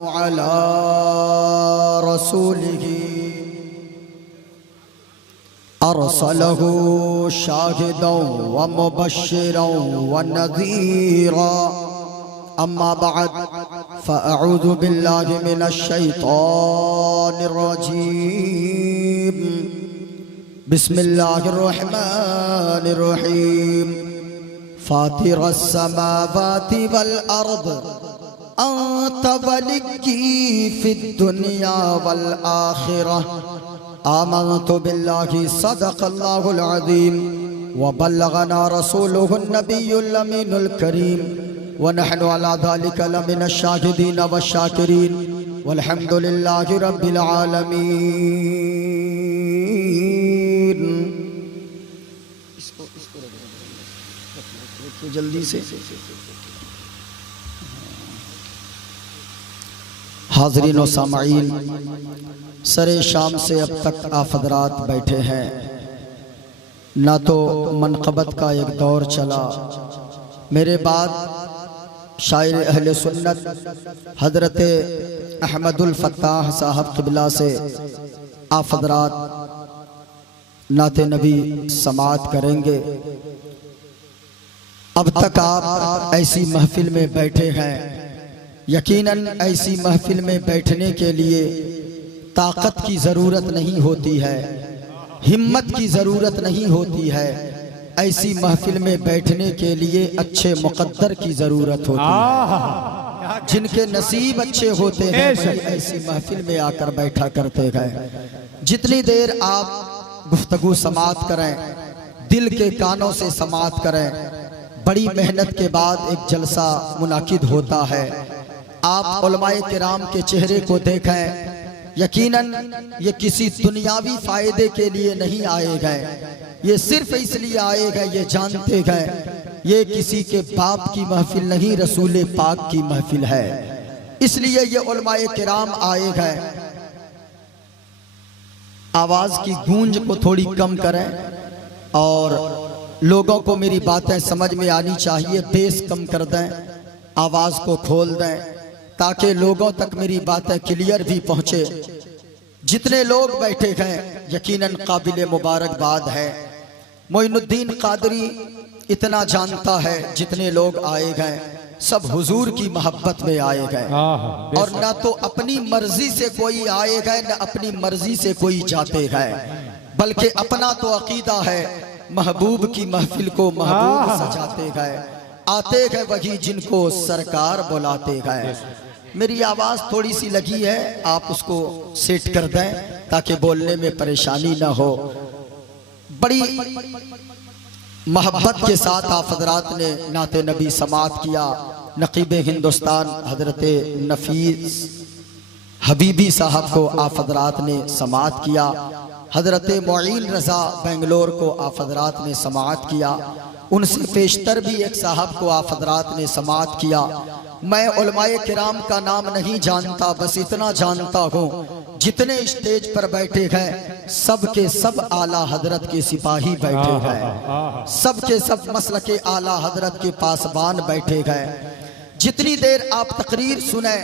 अला रसूलिही अरसलहु शाहिदन व मुबश्शिरन व नज़ीरा अम्मा बअद फ़अऊज़ु बिल्लाहि मिनश शैतानिर रजीम बिस्मिल्लाहिर रहमानिर रहीम फ़ातिरस समावाति वल अर्द अंत वलिकी फिद दुनिया वल आखिरह आमनतु बिल्लाहि सदक़ल्लाहुल अज़ीम व बल्लगना रसूलुहुन नबियुल अमीनुल करीम व नहनु अला ज़ालिका लमिनश शाहिदीन व शाकिरीन वल्हम्दुलिल्लाहि रब्बिल आलमीन। इसको जल्दी से हाज़रीन व सामईन, सरे शाम से अब तक आप हज़रात बैठे हैं। ना तो मनक़बत का एक दौर चला, मेरे बाद शायर अहले सुन्नत हज़रत अहमदुल फ़त्ताह साहब क़िबला से आप हज़रात नाते नबी समाअत करेंगे। अब तक आप ऐसी महफिल में बैठे हैं, यकीनन ऐसी महफिल में बैठने के लिए ताकत की ज़रूरत नहीं होती है, हिम्मत की ज़रूरत नहीं होती है। ऐसी महफिल में बैठने के लिए अच्छे मुक़द्दर की ज़रूरत होती है। जिनके नसीब अच्छे होते हैं वही ऐसी महफिल में आकर बैठा करते हैं। जितनी देर आप गुफ्तगू समाअत करें, दिल के कानों से समाअत करें, बड़ी मेहनत के बाद एक जलसा मुनाकिद होता है। आप उलमाए किराम के चेहरे को देखें, यकीनन ये किसी दुनियावी फायदे के लिए नहीं आए गए, ये सिर्फ इसलिए आए गए, ये जानते गए ये किसी के बाप की महफिल नहीं, रसूल पाक की महफिल है। इसलिए ये उलमाए किराम आए गए। आवाज की गूंज को थोड़ी कम करें और लोगों को मेरी बातें समझ में आनी चाहिए। बेस कम कर दें, आवाज को खोल दें ताकि लोगों तक मेरी बातें क्लियर भी पहुंचे। जितने लोग बैठे हैं यकीनन काबिल मुबारकबाद है। मोइनुद्दीन कादरी इतना जानता है, जितने लोग आए गए सब हुजूर की मोहब्बत में आए गए, और ना तो अपनी मर्जी से कोई आए गए, ना अपनी मर्जी से कोई जाते गए, बल्कि अपना तो अकीदा है महबूब की महफिल को महबूब सजाते गए। आते गए वही जिनको सरकार बुलाते गए। मेरी आवाज़ थोड़ी सी लगी है, आप उसको सेट कर दें ताकि बोलने में परेशानी ना हो। बड़ी मोहब्बत के साथ आप हज़रात ने नाते नबी समाअत किया। नक़ीब हिंदुस्तान हज़रत नफीस हबीबी साहब को आप हज़रात ने समाअत किया। हज़रत मुईन रज़ा बेंगलोर को आप हज़रात ने समाअत किया। उनसे पेशतर भी एक साहब को आप हज़रात ने समाअत किया। मैं उलमाए किराम का नाम नहीं जानता, बस इतना जानता हूँ जितने स्टेज पर बैठे हैं सब के सब आला हजरत के सिपाही बैठे हैं, सब के सब मसलके आला हजरत के पासबान बैठे हैं। जितनी देर आप तकरीर सुने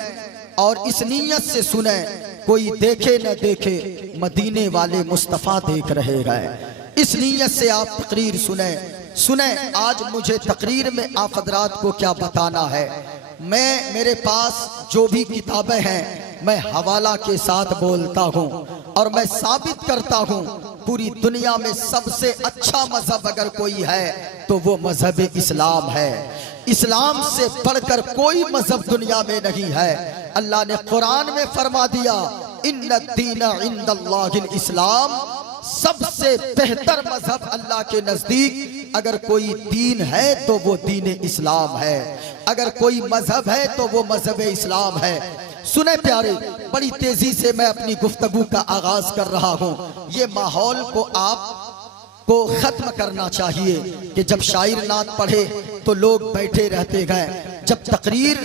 और इस नीयत से सुने, कोई देखे न देखे मदीने वाले मुस्तफ़ा देख रहे हैं, इस नीयत से आप तकरीर सुने। आज मुझे तकरीर में आप हज़रात को क्या बताना है। मैं मेरे पास जो भी किताबें हैं मैं हवाला के साथ बोलता हूँ और मैं साबित करता हूँ पूरी दुनिया में सबसे अच्छा मजहब अगर कोई है तो वो मजहब इस्लाम है। इस्लाम से बढ़कर कोई मजहब दुनिया में नहीं है। अल्लाह ने कुरान में फरमा दिया, इन्नद्दीना इंदल्लाहिल इस्लाम, सबसे बेहतर मजहब अल्लाह के नजदीक अगर कोई दीन है तो वो दीन इस्लाम है, अगर कोई मजहब है तो वो मजहब इस्लाम है। सुने प्यारे, बड़ी तेजी से मैं अपनी गुफ्तगू का आगाज कर रहा हूँ। ये माहौल को आपको खत्म करना चाहिए कि जब शायर नात पढ़े तो लोग बैठे रहते गए, जब तकरीर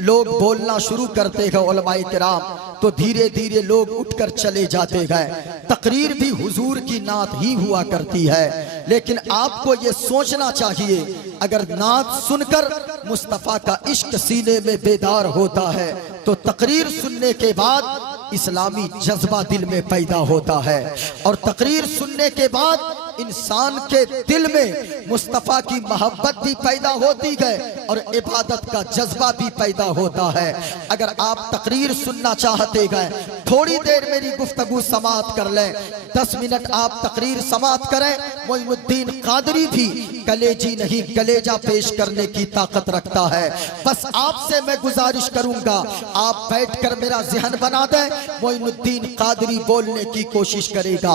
लोग बोलना शुरू करते गए उलमाए किराम, तो धीरे धीरे लोग उठकर चले जाते गए। तकरीर भी हुजूर की नात ही हुआ करती है, लेकिन आपको ये सोचना चाहिए, अगर नात सुनकर मुस्तफ़ा का इश्क सीने में बेदार होता है तो तकरीर सुनने के बाद इस्लामी जज्बा दिल में पैदा होता है, और तकरीर सुनने के बाद इंसान के दिल में मुस्तफ़ा की मोहब्बत भी पैदा होती है और इबादत का जज्बा भी पैदा होता है। अगर आप तकरीर सुनना चाहते हैं, थोड़ी देर मेरी गुफ्तगू समाअत कर लें, 10 मिनट आप तकरीर समाअत करें। मोइनुद्दीन कादरी भी कलेजी नहीं कलेजा पेश करने की ताकत रखता है। बस आपसे मैं गुजारिश करूंगा, आप बैठकर मेरा ज़हन बना दें, मोइनुद्दीन कादरी बोलने की कोशिश करेगा।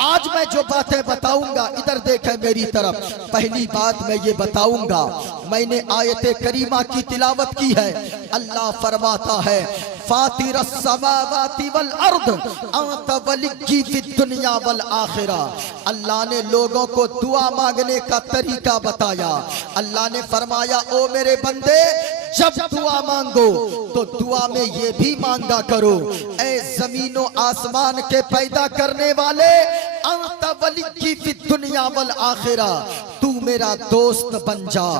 आज मैं जो बातें बताऊंगा, इधर देखें मेरी तरफ, पहली बात मैं ये बताऊंगा, मैंने आयत करीमा की तिलावत की है। अल्लाह फरमाता है, फातिरस समावाति वल अर्द अंत वलिय्यी फिद दुनिया वल आखिरा। अल्लाह ने लोगों को दुआ मांगने का तरीका बताया। अल्लाह ने फरमाया, ओ मेरे बंदे, जब दुआ मांगो तो दुआ में ये भी मांगा करो, ऐ जमीनों आसमान के पैदा करने वाले, अंत वलिय्यी फिद दुनिया वल आखिरा, तू मेरा दोस्त बन जा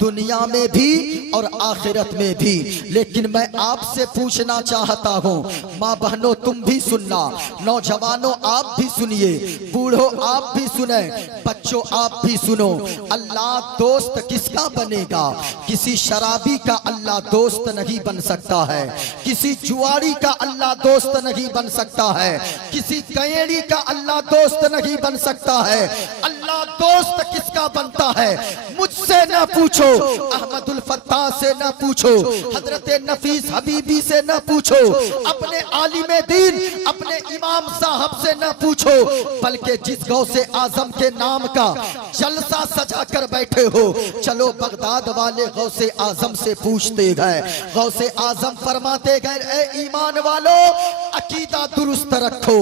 दुनिया में भी और आखिरत में भी। लेकिन मैं आपसे पूछना चाहता हूँ, माँ बहनों तुम भी सुनना, नौजवानों आप भी सुनिए, बूढ़ों आप भी सुने, बच्चों आप भी सुनो। अल्लाह दोस्त किसका बनेगा? किसी शराबी का अल्लाह दोस्त नहीं बन सकता है, किसी जुआरी का अल्लाह दोस्त नहीं बन सकता है, किसी कयेड़ी का अल्लाह दोस्त नहीं बन सकता है। अल्लाह दोस्त किसका बनता है? मुझसे ना पूछो, अहमदुल फत्ताह से ना पूछो, हजरत नफीस हबीबी से ना पूछो, अपने आलिम दीन अपने इमाम साहब से ना पूछो, बल्कि जिस गौसे आजम के नाम का जलसा सजा कर बैठे हो, चलो बगदाद वाले गौसे आजम से पूछते गए। गौसे आजम फरमाते गए, ए ईमान वालों, अकीदा दुरुस्त रखो,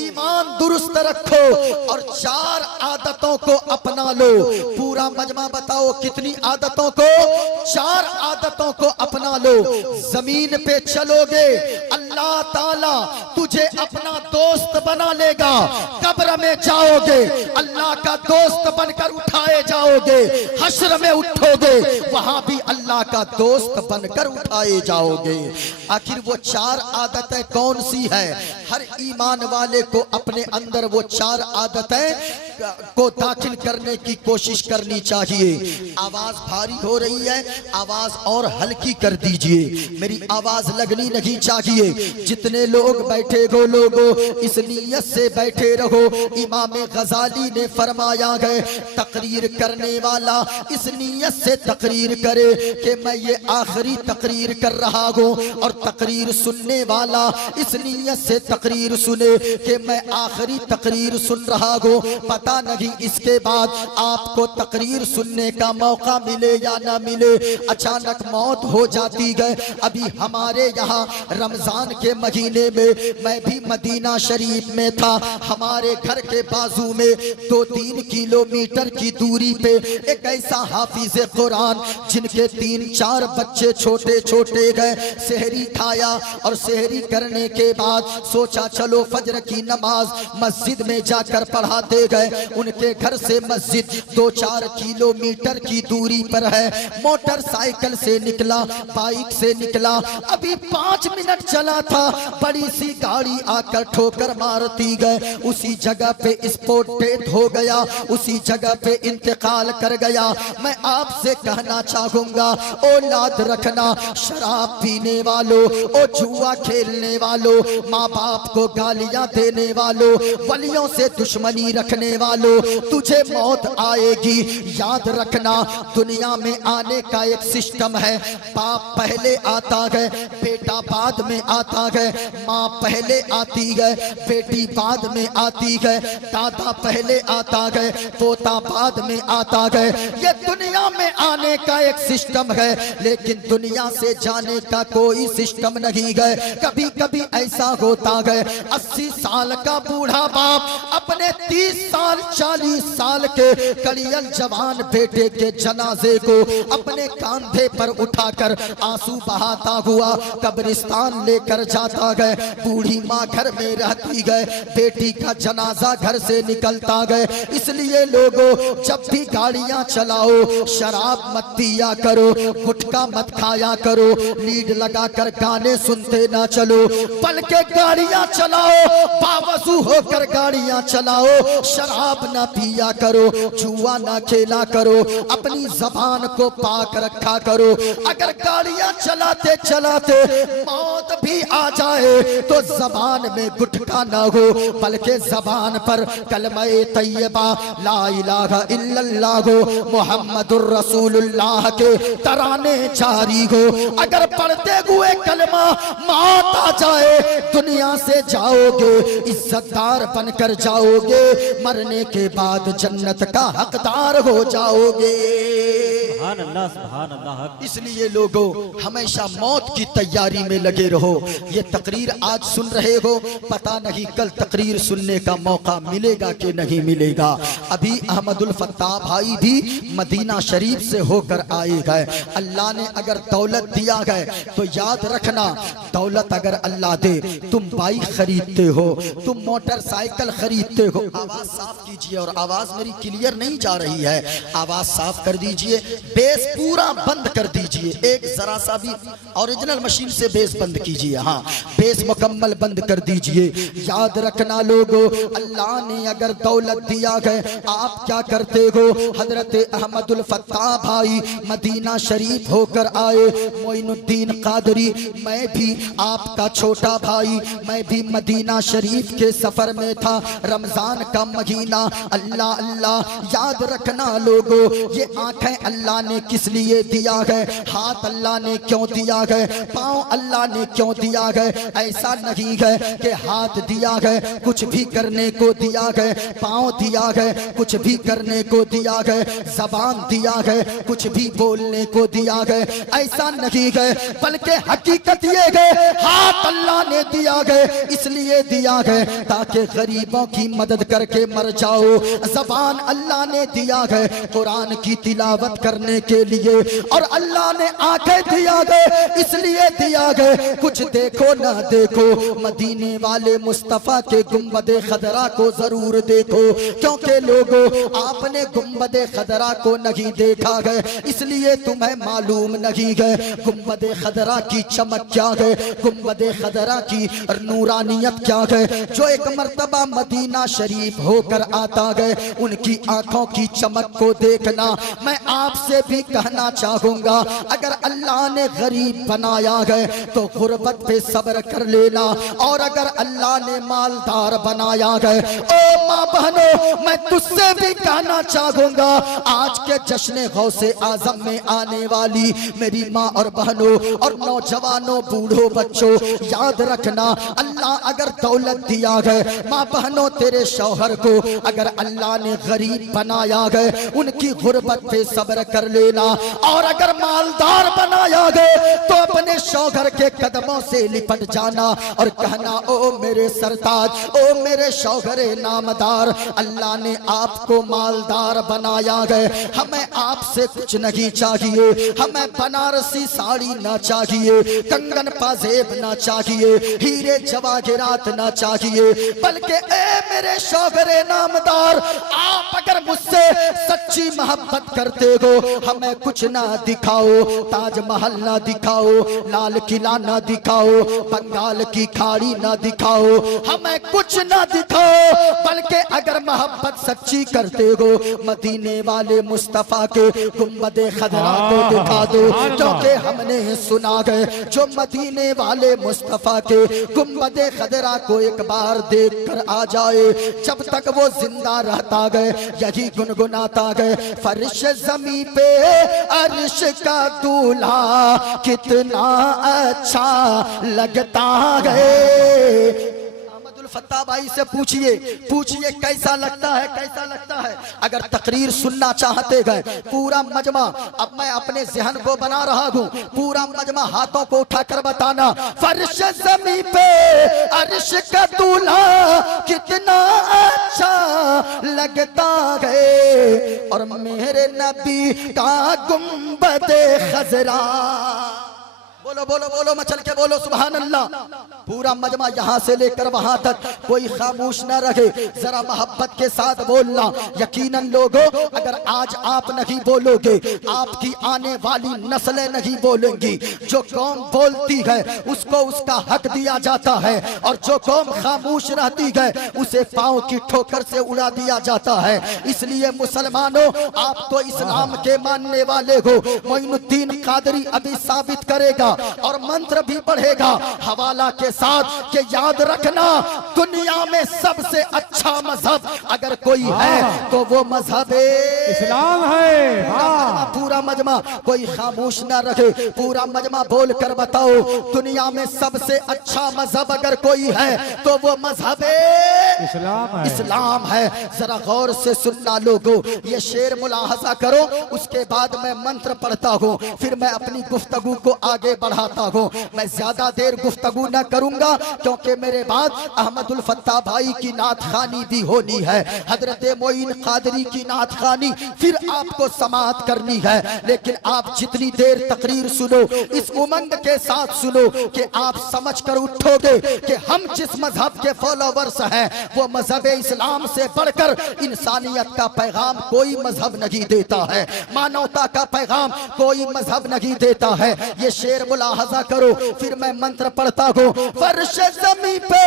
ईमान दुरुस्त रखो और 4 आदतों को अपना लो। पूरा मजमा बताओ कितनी आदतों को? 4 आदतों को अपना लो। जमीन पे चलोगे, अल्लाह ताला तुझे अपना दोस्त बना लेगा। कब्र में जाओगे, अल्लाह का दोस्त बनकर उठाए जाओगे। हश्र में उठोगे, वहां भी अल्लाह का दोस्त बनकर उठाए जाओगे। आखिर वो 4 आदतें कौन सी है? हर ईमान वाले को अपने अंदर वो 4 आदतें को दाखिल करने की कोशिश करनी चाहिए। आवाज भारी हो रही है, आवाज और हल्की कर दीजिए, मेरी आवाज लगनी नहीं चाहिए। जितने लोग बैठे हो लोगो, इस नीयत से बैठे रहो। इमाम गजाली ने फरमाया है, तकरीर करने वाला इस नीयत से तकरीर करे कि मैं ये आखिरी तकरीर कर रहा हूँ, और तकरीर सुनने वाला इस नीयत से तकरीर सुने कि मैं आखिरी तकरीर सुन रहा हूँ। पता नहीं इसके बाद आपको तकरीर सुनने का मौका मिले या ना मिले, अचानक मौत हो जाती है। अभी हमारे यहाँ रमजान के महीने में मैं भी मदीना शरीफ में था। हमारे घर के बाजू में 2-3 किलोमीटर की दूरी पे एक ऐसा हाफिज कुरान, जिनके 3-4 बच्चे छोटे छोटे गए, सहरी खाया और सहरी करने के बाद सोचा चलो फजर की नमाज मस्जिद में जाकर पढ़ाते गए। उनके घर से मस्जिद 2-4 किलोमीटर की दूरी पर है। मोटरसाइकिल से निकला, बाइक से निकला, अभी 5 मिनट चला था, बड़ी सी गाड़ी आकर ठोकर मारती गए। उसी जगह पे स्पॉट डेथ हो गया, उसी जगह पे इंतकाल कर गया। मैं आपसे कहना चाहूंगा, औलाद रखना, शराब पीने वालों, ओ जुआ खेलने वालों, माँ बाप को गालियां देने वालों, वलियों से दुश्मनी रखने वालों, तुझे मौत आएगी। याद रखना, दुनिया में आने का एक सिस्टम है। बाप पहले आता है, बेटा बाद में आता है, माँ पहले आती है, बेटी बाद में आती है, दादा पहले आता है, पोता बाद में आता है। ये दुनिया में आने का एक सिस्टम है, लेकिन दुनिया से जाने का कोई सिस्टम नहीं है। कभी कभी ऐसा होता है 80 साल का बूढ़ा बाप अपने 30 साल 40 साल के कड़ियल जवान बेटे के जनाजे को अपने कांधे पर उठाकर आंसू बहाता हुआ कब्रिस्तान लेकर जाता है। बूढ़ी माँ घर में रहती है, बेटी का जनाजा घर से निकलता है। इसलिए लोगों, जब भी गाड़ियां चलाओ शराब मत पिया करो, गुटखा मत खाया करो, लीड लगाकर गाने सुनते ना चलो, बल्कि गाड़ियां चलाओ बावजू होकर गाड़ियां चलाओ, शराब ना पिया करो, जुआ ना खेला करो, अपनी जबान को पाक रखा करो। अगर गाड़ियां चलाते चलाते मौत भी आ जाए तो जबान में गुटखा ना हो, बल्कि जबान पर कलमे तैयबा ला इलाहा इल्लल्लाह मुहम्मदुर रसूलुल्लाह के तराने जारी हो। अगर पढ़ते हुए कलमा मौत आ जाए, दुनिया से जाओगे इज्जतदार बनकर जाओगे, मरने के बाद जन्नत का हकदार हो जाओगे। सुभान अल्लाह, सुभान अल्लाह। इसलिए लोगों, हमेशा मौत की तैयारी में लगे रहो। ये तकरीर आज सुन रहे हो, पता नहीं कल तकरीर सुनने का मौका मिलेगा कि नहीं मिलेगा। अभी अहमदुल फत्ताह भाई भी मदीना शरीफ से होकर आए गए। अल्लाह ने अगर दौलत दिया है तो याद रखना, दौलत अगर अल्लाह दे, तुम बाइक खरीदते हो, तुम मोटरसाइकिल खरीदते हो, आवाज साफ कीजिए, और आवाज मेरी क्लियर नहीं जा रही है, आवाज साफ कर दीजिए, बेस पूरा बंद कर दीजिए, एक जरा सा भी ओरिजिनल मशीन से बेस बंद कीजिए, हाँ बेस मुकम्मल बंद कर दीजिए। याद रखना लोगों, अल्लाह ने अगर दौलत दिया है, आप क्या करते हो? हजरत अहमदुल फत्ताह भाई मदीना शरीफ होकर आए, मोइनुद्दीन कादरी, मैं भी आपका छोटा भाई, मैं भी मदीना शरीफ के सफर में था, रमजान का महीना, अल्लाह अल्लाह। याद रखना लोगों, ये आंखें अल्लाह ने किस लिए दिया है, हाथ अल्लाह ने क्यों दिया है, पाँव अल्लाह ने क्यों दिया है? ऐसा नहीं है कि हाथ दिया है कुछ भी करने को दिया है, पाँव दिया है कुछ भी करने को दिया है, जबान दिया है कुछ भी बोलने को दिया है, ऐसा नहीं है। बल्कि हकीकत ये है, हाथ अल्लाह ने दिया है, इसलिए दिया है ताकि गरीबों की मदद करके मर जाओ। जबान अल्लाह ने दिया है कुरान की तिलावत करने के लिए, और अल्लाह ने आंखें दिया है इसलिए दिया है, कुछ देखो ना देखो, मदीने वाले मुस्तफा के गुंबदे खदरा को जरूर देखो, क्योंकि लोगों आपने गुंबदे खदरा को नहीं देखा है, इसलिए तुम्हें मालूम नहीं है गुंबदे खदरा की चमक क्या है, गुंबदे खदरा की नूरानियत क्या है। जो एक मर्तबा मदीना शरीफ होकर आता है, उनकी आंखों की चमक को देखना। मैं आपसे भी कहना चाहूंगा, अगर अल्लाह ने गरीब बनाया है तो गुर्बत पे सब्र कर लेना, और अगर अल्लाह ने मालदार बनाया है, ओ माँ बहनों, मैं तुझसे भी कहना चाहूंगा, आज के जश्न गौसे आजम में आने वाली मेरी माँ और बहनों और नौजवानों, बूढ़ों, बच्चों, याद रखना, अल्लाह अगर दौलत दिया है, माँ बहनों तेरे शौहर को अगर अल्लाह ने गरीब बनाया है, उनकी गुर्बत पे सब्र कर लेना, और अगर मालदार बनाया है तो अपने शौहर के कदमों से लिपट जाना और कहना, ओ मेरे सरताज, ओ मेरे शौहरे नामदार, अल्लाह ने आपको मालदार बनाया है, हमें आपसे कुछ नहीं चाहिए, हमें बनारसी साड़ी ना चाहिए, कंगन पाजेब ना चाहिए, हीरे जवाहरात ना चाहिए, बल्कि ए मेरे शौहरे नामदार, आप अगर मुझसे सच्ची मोहब्बत करते हो, हमें कुछ ना दिखाओ, ताजमहल ना दिखाओ, लाल किला ना दिखाओ, बंगाल की खाड़ी ना दिखाओ, हमें कुछ ना दिखाओ, बल्कि अगर मोहब्बत सच्ची करते हो, मदीने वाले मुस्तफा के गुंबदे खदरा को दिखा दो, क्योंकि हमने सुना है जो मदीने वाले मुस्तफा के गुंबदे खदरा को एक बार देख कर आ जाए। जब तक वो जिंदा रहता गए यही गुनगुनाता गए, फर्श जमी पे अर्श का दूल्हा कितना अच्छा लगता गए। फत्ता भाई से पूछिए कैसा लगता है, कैसा लगता है। अगर तकरीर सुनना चाहते गए पूरा मजमा, अब मैं अपने जहन को बना रहा हूँ, पूरा मजमा हाथों को उठाकर बताना, फर्श ज़मीं पे अर्श का दूल्हा कितना अच्छा लगता है, और मेरे नबी का गुंबदे खजरा। बोलो बोलो बोलो मचल के बोलो सुभान अल्लाह। पूरा मजमा यहाँ से लेकर वहां तक कोई खामोश न रहे, जरा मोहब्बत के साथ बोलना। यकीनन लोगों, अगर आज आप नहीं बोलोगे आपकी आने वाली नस्लें नहीं बोलेंगी। जो कौम बोलती है उसको उसका हक दिया जाता है, और जो कौम खामोश रहती है उसे पांव की ठोकर से उड़ा दिया जाता है। इसलिए मुसलमानों, आप तो इस्लाम के मानने वाले हो, मोइनुद्दीन कादरी अभी साबित करेगा और मंत्र भी पढ़ेगा हवाला के साथ कि याद रखना, दुनिया में सबसे अच्छा मजहब अगर कोई है तो वो मजहब इस्लाम है। पूरा मजमा कोई खामोश ना रहे, पूरा मजमा बोल कर बताओ, दुनिया में सबसे अच्छा मजहब अगर कोई है तो वो मजहब इस्लाम है। जरा गौर से सुनना लोगों, ये शेर मुलाहजा करो, उसके बाद मैं मंत्र पढ़ता हूँ, फिर मैं अपनी गुफ्तगू को आगे बढ़ाता हूँ। मैं ज्यादा देर गुफ्तगू न करूंगा क्योंकि मेरे बाद अहमदुल फत्ता भाई की नात खानी भी होनी है, हजरत मोइन कादरी की नात खानी, फिर आपको समाअत करनी है। लेकिन आप जितनी देर तकरीर सुनो इस उमंग के साथ सुनो कि आप समझ कर उठोगे कि हम जिस मजहब के फॉलोवर्स हैं वो मजहब इस्लाम से बढ़कर इंसानियत का पैगाम कोई मजहब नहीं देता है, मानवता का पैगाम कोई मजहब नहीं देता है। ये शेर मुलाहजा करो, फिर मैं मंत्र पढ़ता हूँ। फर्श ज़मीं पे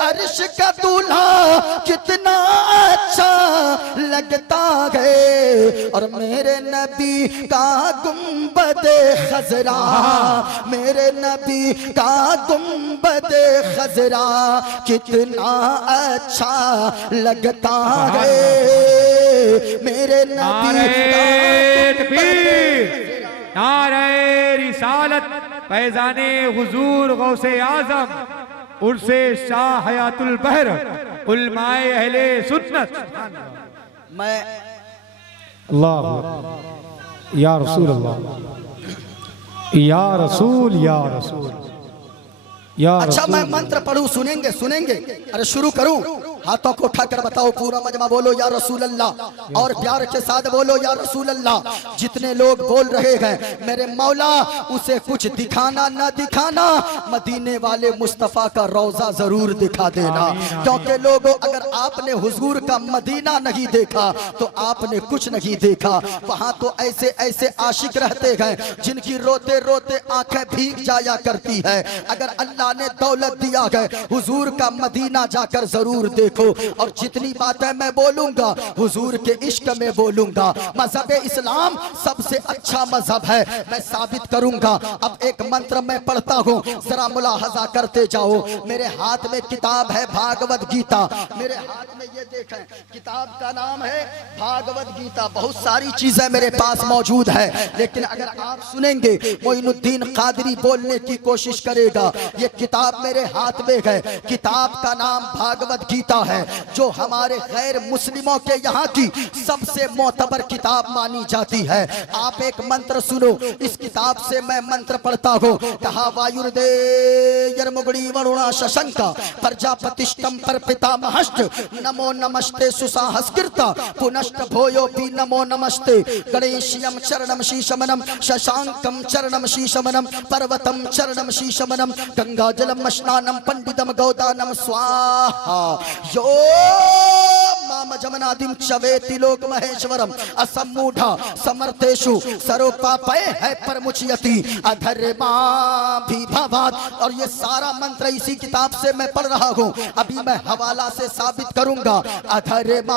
अर्श का दूल्हा कितना अच्छा लगता है, और मेरे नबी का गुंबदे खजरा, मेरे नबी का गुंबदे खजरा कितना अच्छा लगता है, मेरे नबी का नारे रिसालत फैज़ाने हुजूर गौसे आज़म उर्से शाह हयातुल बहर उलमाए अहले सुन्नत। मैं अल्लाह या रसूल अल्लाह या रसूल या रसूल या अच्छा रसूल। मैं मंत्र पढ़ूं, सुनेंगे सुनेंगे? अरे शुरू करूं? हाथों को उठाकर बताओ, पूरा मजमा बोलो या रसूल अल्लाह, और प्यार के साथ बोलो या रसूल अल्लाह। जितने लोग बोल रहे हैं मेरे मौला उसे कुछ दिखाना ना दिखाना, मदीने वाले मुस्तफ़ा का रोजा जरूर दिखा देना, क्योंकि लोगों अगर आपने हुजूर का मदीना नहीं देखा तो आपने कुछ नहीं देखा। वहां तो ऐसे ऐसे आशिक रहते हैं जिनकी रोते रोते आंखें भीग जाया करती है। अगर अल्लाह ने दौलत दिया है हुजूर का मदीना जाकर जरूर देखो, और जितनी बातें मैं बोलूंगा हुजूर के इश्क में बोलूंगा। मजहब इस्लाम सबसे अच्छा मजहब है, मैं साबित करूंगा। अब एक मंत्र मैं पढ़ता हूँ, जरा मुलाहजा करते जाओ। मेरे हाथ में किताब है भागवत गीता, मेरे हाथ में ये देखें किताब का नाम है भागवत गीता। बहुत सारी चीजें मेरे पास मौजूद है, लेकिन अगर आप सुनेंगे मोइनुद्दीन कादरी बोलने की कोशिश करेगा। ये किताब मेरे हाथ में है, किताब का नाम भागवत गीता है, जो हमारे गैर मुस्लिमों के यहाँ की सबसे मोतबर किताब मानी जाती है। आप एक मंत्र सुनो, इस किताब से मैं मंत्र पढ़ता हूँ। कहा वायुर्दे यर्मुगड़ी वरुणा शशंका प्रजापतिष्टम पर पिता महष्ट नमो नमस्ते सुसाहस्कृता पुनष्ट भोयो भी नमो नमस्ते गणेशियम चरणम शीशमनम शशांकम चरणम शीशमनम पर्वतम चरणम शीशमनम गंगाजलम स्नानम पंडितम गौदानम स्वाहा। यो वाम जमनादिम चवेति लोक महेश्वरम असम्मूढ़ा समर्थेषु सरोपापय है परमुच्यति अधर्माभिभवात्। और ये सारा मंत्र इसी किताब से मैं पढ़ रहा हूँ, अभी मैं हवाला से साबित करूंगा। अधर्माभिभवात्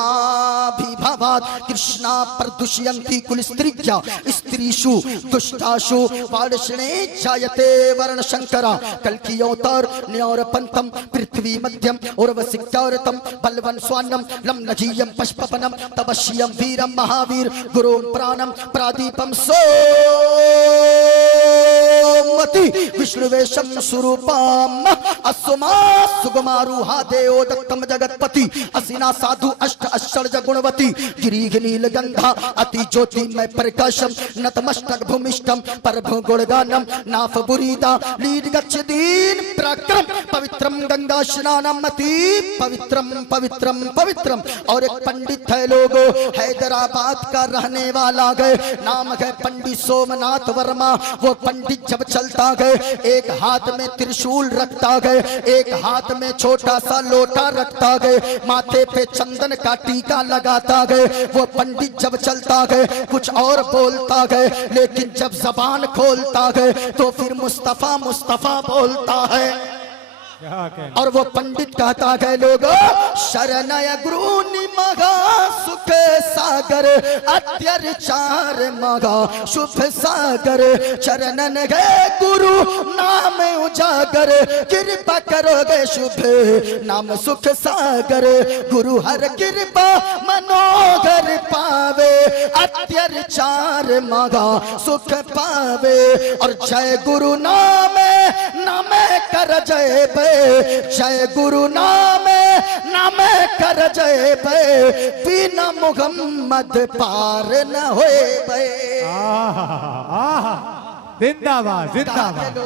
कृष्णा प्रदुष्यन्ति कुलस्त्रिज्ञा स्त्रीषु दुष्टाशु वार्ष्णे जायते वर्ण शंकरा कल्कि अवतार न्योरपंतम पृथ्वी मध्यम उर्वशिक्यारतम बलवन स्वान्नम लम नजीयम पशपपनम तपस्यम वीरम महावीर गुरुम प्राणम प्रादीपम सोमति विष्णुवेशम स्वरूपम असुमा सुगमारूहा देव दत्तम जगतपति असिना साधु अष्ट अष्टर्ज गुणवती गिरीघनील गंधा अति ज्योतिमय प्रकाशम नतमस्तक भूमिष्ठम परभु गुणगानम नाफ बुरीदा लीड गच्छदीन प्रक्रम पवित्रम गंगा स्नानम अति पवित्रम पवित्रम पवित्रम। और एक पंडित है लोगो हैदराबाद का रहने वाला गए, नाम है पंडित सोमनाथ वर्मा। वो पंडित जब चलता गए एक हाथ में त्रिशूल रखता गए, एक हाथ में छोटा सा लोटा रखता गए, माथे पे चंदन का टीका लगाता गए। वो पंडित जब चलता गए कुछ और बोलता गए, लेकिन जब जबान खोलता गए तो फिर मुस्तफा मुस्तफा बोलता है। और वो पंडित कहता है लोगो शरणय गुरु मगा सुख सागर अत्याचार मगा शुभ सागर चरणन गए गुरु नाम उजागर कृपा करोगे शुभ नाम सुख सागर गुरु हर कृपा मनोगर पावे अत्याचार मगा सुख पावे। और जय गुरु नामे नामे कर जय जय गुरु नामे नामे कर जय बे बिना मुहम्मद पार न होए बे। जिंदाबाद जिंदाबाद।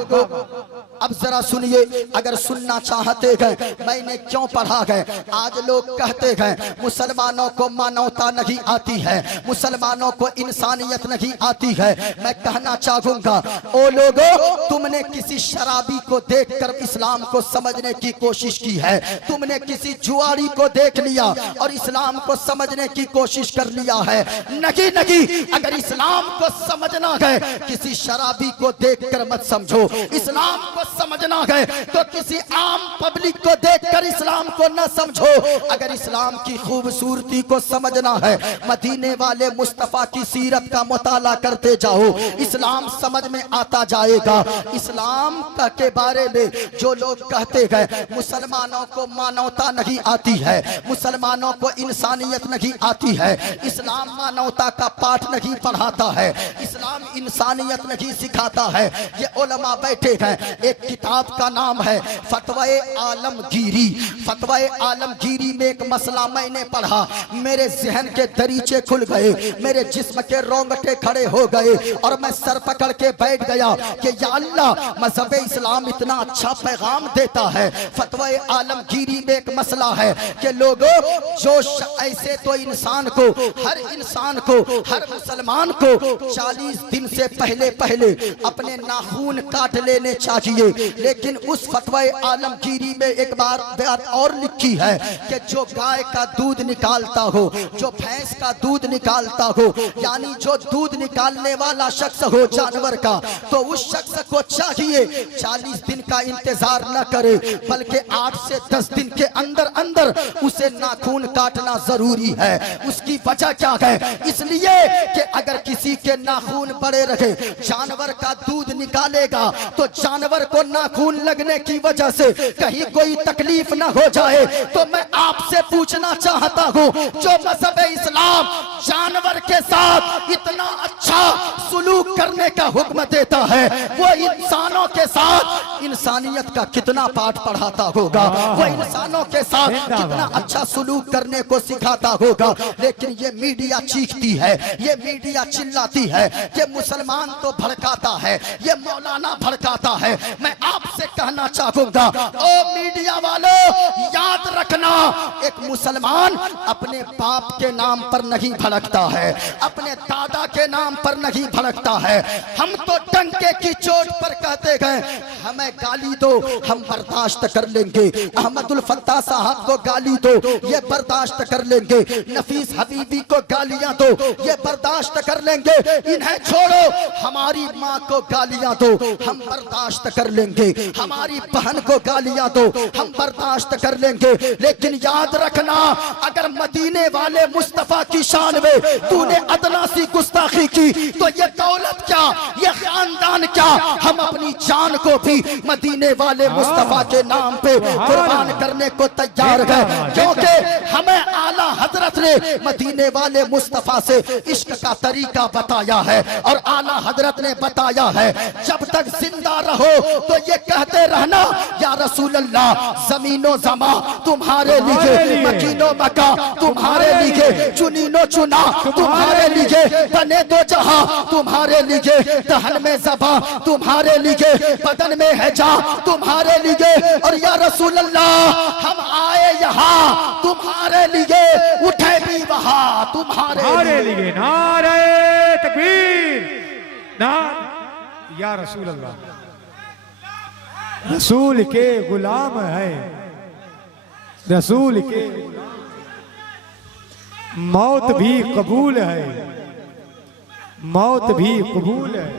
अब जरा सुनिए, अगर सुनना चाहते हैं मैंने क्यों पढ़ा है। आज लोग कहते हैं मुसलमानों को मानवता नहीं आती है, मुसलमानों को इंसानियत नहीं आती है। मैं कहना चाहूंगा ओ लोगों, तुमने किसी शराबी को देखकर इस्लाम को समझने की कोशिश की है, तुमने किसी जुआरी को देख लिया और इस्लाम को समझने की कोशिश कर लिया है। नहीं नहीं, अगर इस्लाम को समझना है किसी शराबी को देखकर मत समझो, इस्लाम को समझना है तो किसी आम पब्लिक को देखकर इस्लाम को न समझो। अगर इस्लाम की खूबसूरती को समझना है मदीने वाले मुस्तफा की सीरत का मुताला करते जाओ, इस्लाम समझ में आता जाएगा। इस्लाम का के बारे में जो लोग कहते हैं मुसलमानों को मानवता नहीं आती है, मुसलमानों को इंसानियत नहीं आती है, इस्लाम मानवता का पाठ नहीं पढ़ाता है, इस्लाम इंसानियत नहीं सिखाता है, ये उलमा बैठे हैं। एक किताब का नाम है फतवाए आलमगीरी। फतवाए आलमगीरी में एक मसला मैंने पढ़ा, मेरे जहन के दरीचे खुल गए, मेरे जिस्म के रोंगटे खड़े हो गए और मैं सर पकड़ के बैठ गया कि या अल्लाह, मजहब इस्लाम इतना अच्छा पैगाम देता है। फतवाए आलमगीरी में एक मसला है कि लोगों जो ऐसे तो इंसान को, हर इंसान को, हर मुसलमान को 40 दिन से पहले पहले अपने नाखून काट लेने चाहिए। लेकिन उस फतवा आलमगीरी में एक बार बात और लिखी है कि जो गाय का दूध निकालता हो, जो भैंस का दूध निकालता हो, यानी जो दूध निकालने वाला शख्स हो जानवर का, तो उस शख्स को चाहिए 40 दिन का इंतजार न करे, बल्कि 8 से 10 दिन के अंदर अंदर उसे नाखून काटना जरूरी है। उसकी वजह क्या है? इसलिए कि अगर किसी के नाखून बड़े रहे, जानवर का दूध निकालेगा तो जानवर को नाखून लगने की वजह से कहीं कोई तकलीफ न हो जाए। तो मैं आपसे पूछना चाहता हूँ, जो मजहब इस्लाम जानवर के साथ इतना अच्छा सुलूक करने का हुक्म देता है, वो इंसानों के साथ इंसानियत का कितना पाठ पढ़ाता होगा, वो इंसानों के साथ कितना अच्छा सुलूक करने को सिखाता होगा। लेकिन ये मीडिया चीखती है, ये मीडिया चिल्लाती है कि मुसलमान तो भड़काता है, ये मौलाना भड़काता है। मैं आपसे कहना चाहूंगा, ओ मीडिया वालों, याद रखना, एक मुसलमान अपने बाप के नाम पर नहीं भड़कता है, अपने दादा के नाम पर नहीं भड़कता है। हम तो डंके की चोट पर कहते गए हमें गाली दो हम बर्दाश्त कर लेंगे, अहमदुल फत्ताह साहब को गाली दो ये बर्दाश्त कर लेंगे, नफीस हबीबी को गालियां दो ये बर्दाश्त कर लेंगे, इन्हें छोड़ो हमारी माँ को गालियां दो हम बर्दाश्त कर लेंगे, हमारी बहन को गालियां दो हम बर्दाश्त कर लेंगे। लेकिन याद रखना अगर मदीने वाले मुस्तफा की शान में तूने अदना सी गुस्ताखी की तो ये दौलत क्या, ये खानदान क्या, हम अपनी जान को भी मदीने वाले मुस्तफा के नाम पे कुर्बान करने को तैयार है, क्योंकि हमें आला हजरत ने मदीने वाले मुस्तफा से इश्क का तरीका बताया है और आला हजरत ने बताया है जब तक जिंदा रहो तो ये कहते रहना या रसूल अल्लाह जमीनो जमा तुम्हारे लिए, मकीनो मका तुम्हारे लिए, चुनीनो चुना तुम्हारे लिए, बने दो जहां तुम्हारे लिए, दहन में ज़बा तुम्हारे लिए, बदन में है जा तुम्हारे लिए, और या रसूल अल्लाह हम आए यहाँ तुम्हारे लिए, उठे भी वहां तुम्हारे लिए। नारे तकबीर, ना या रसूल अल्लाह, रसूल के गुलाम है, रसूल के मौत भी कबूल है, मौत भी कबूल है,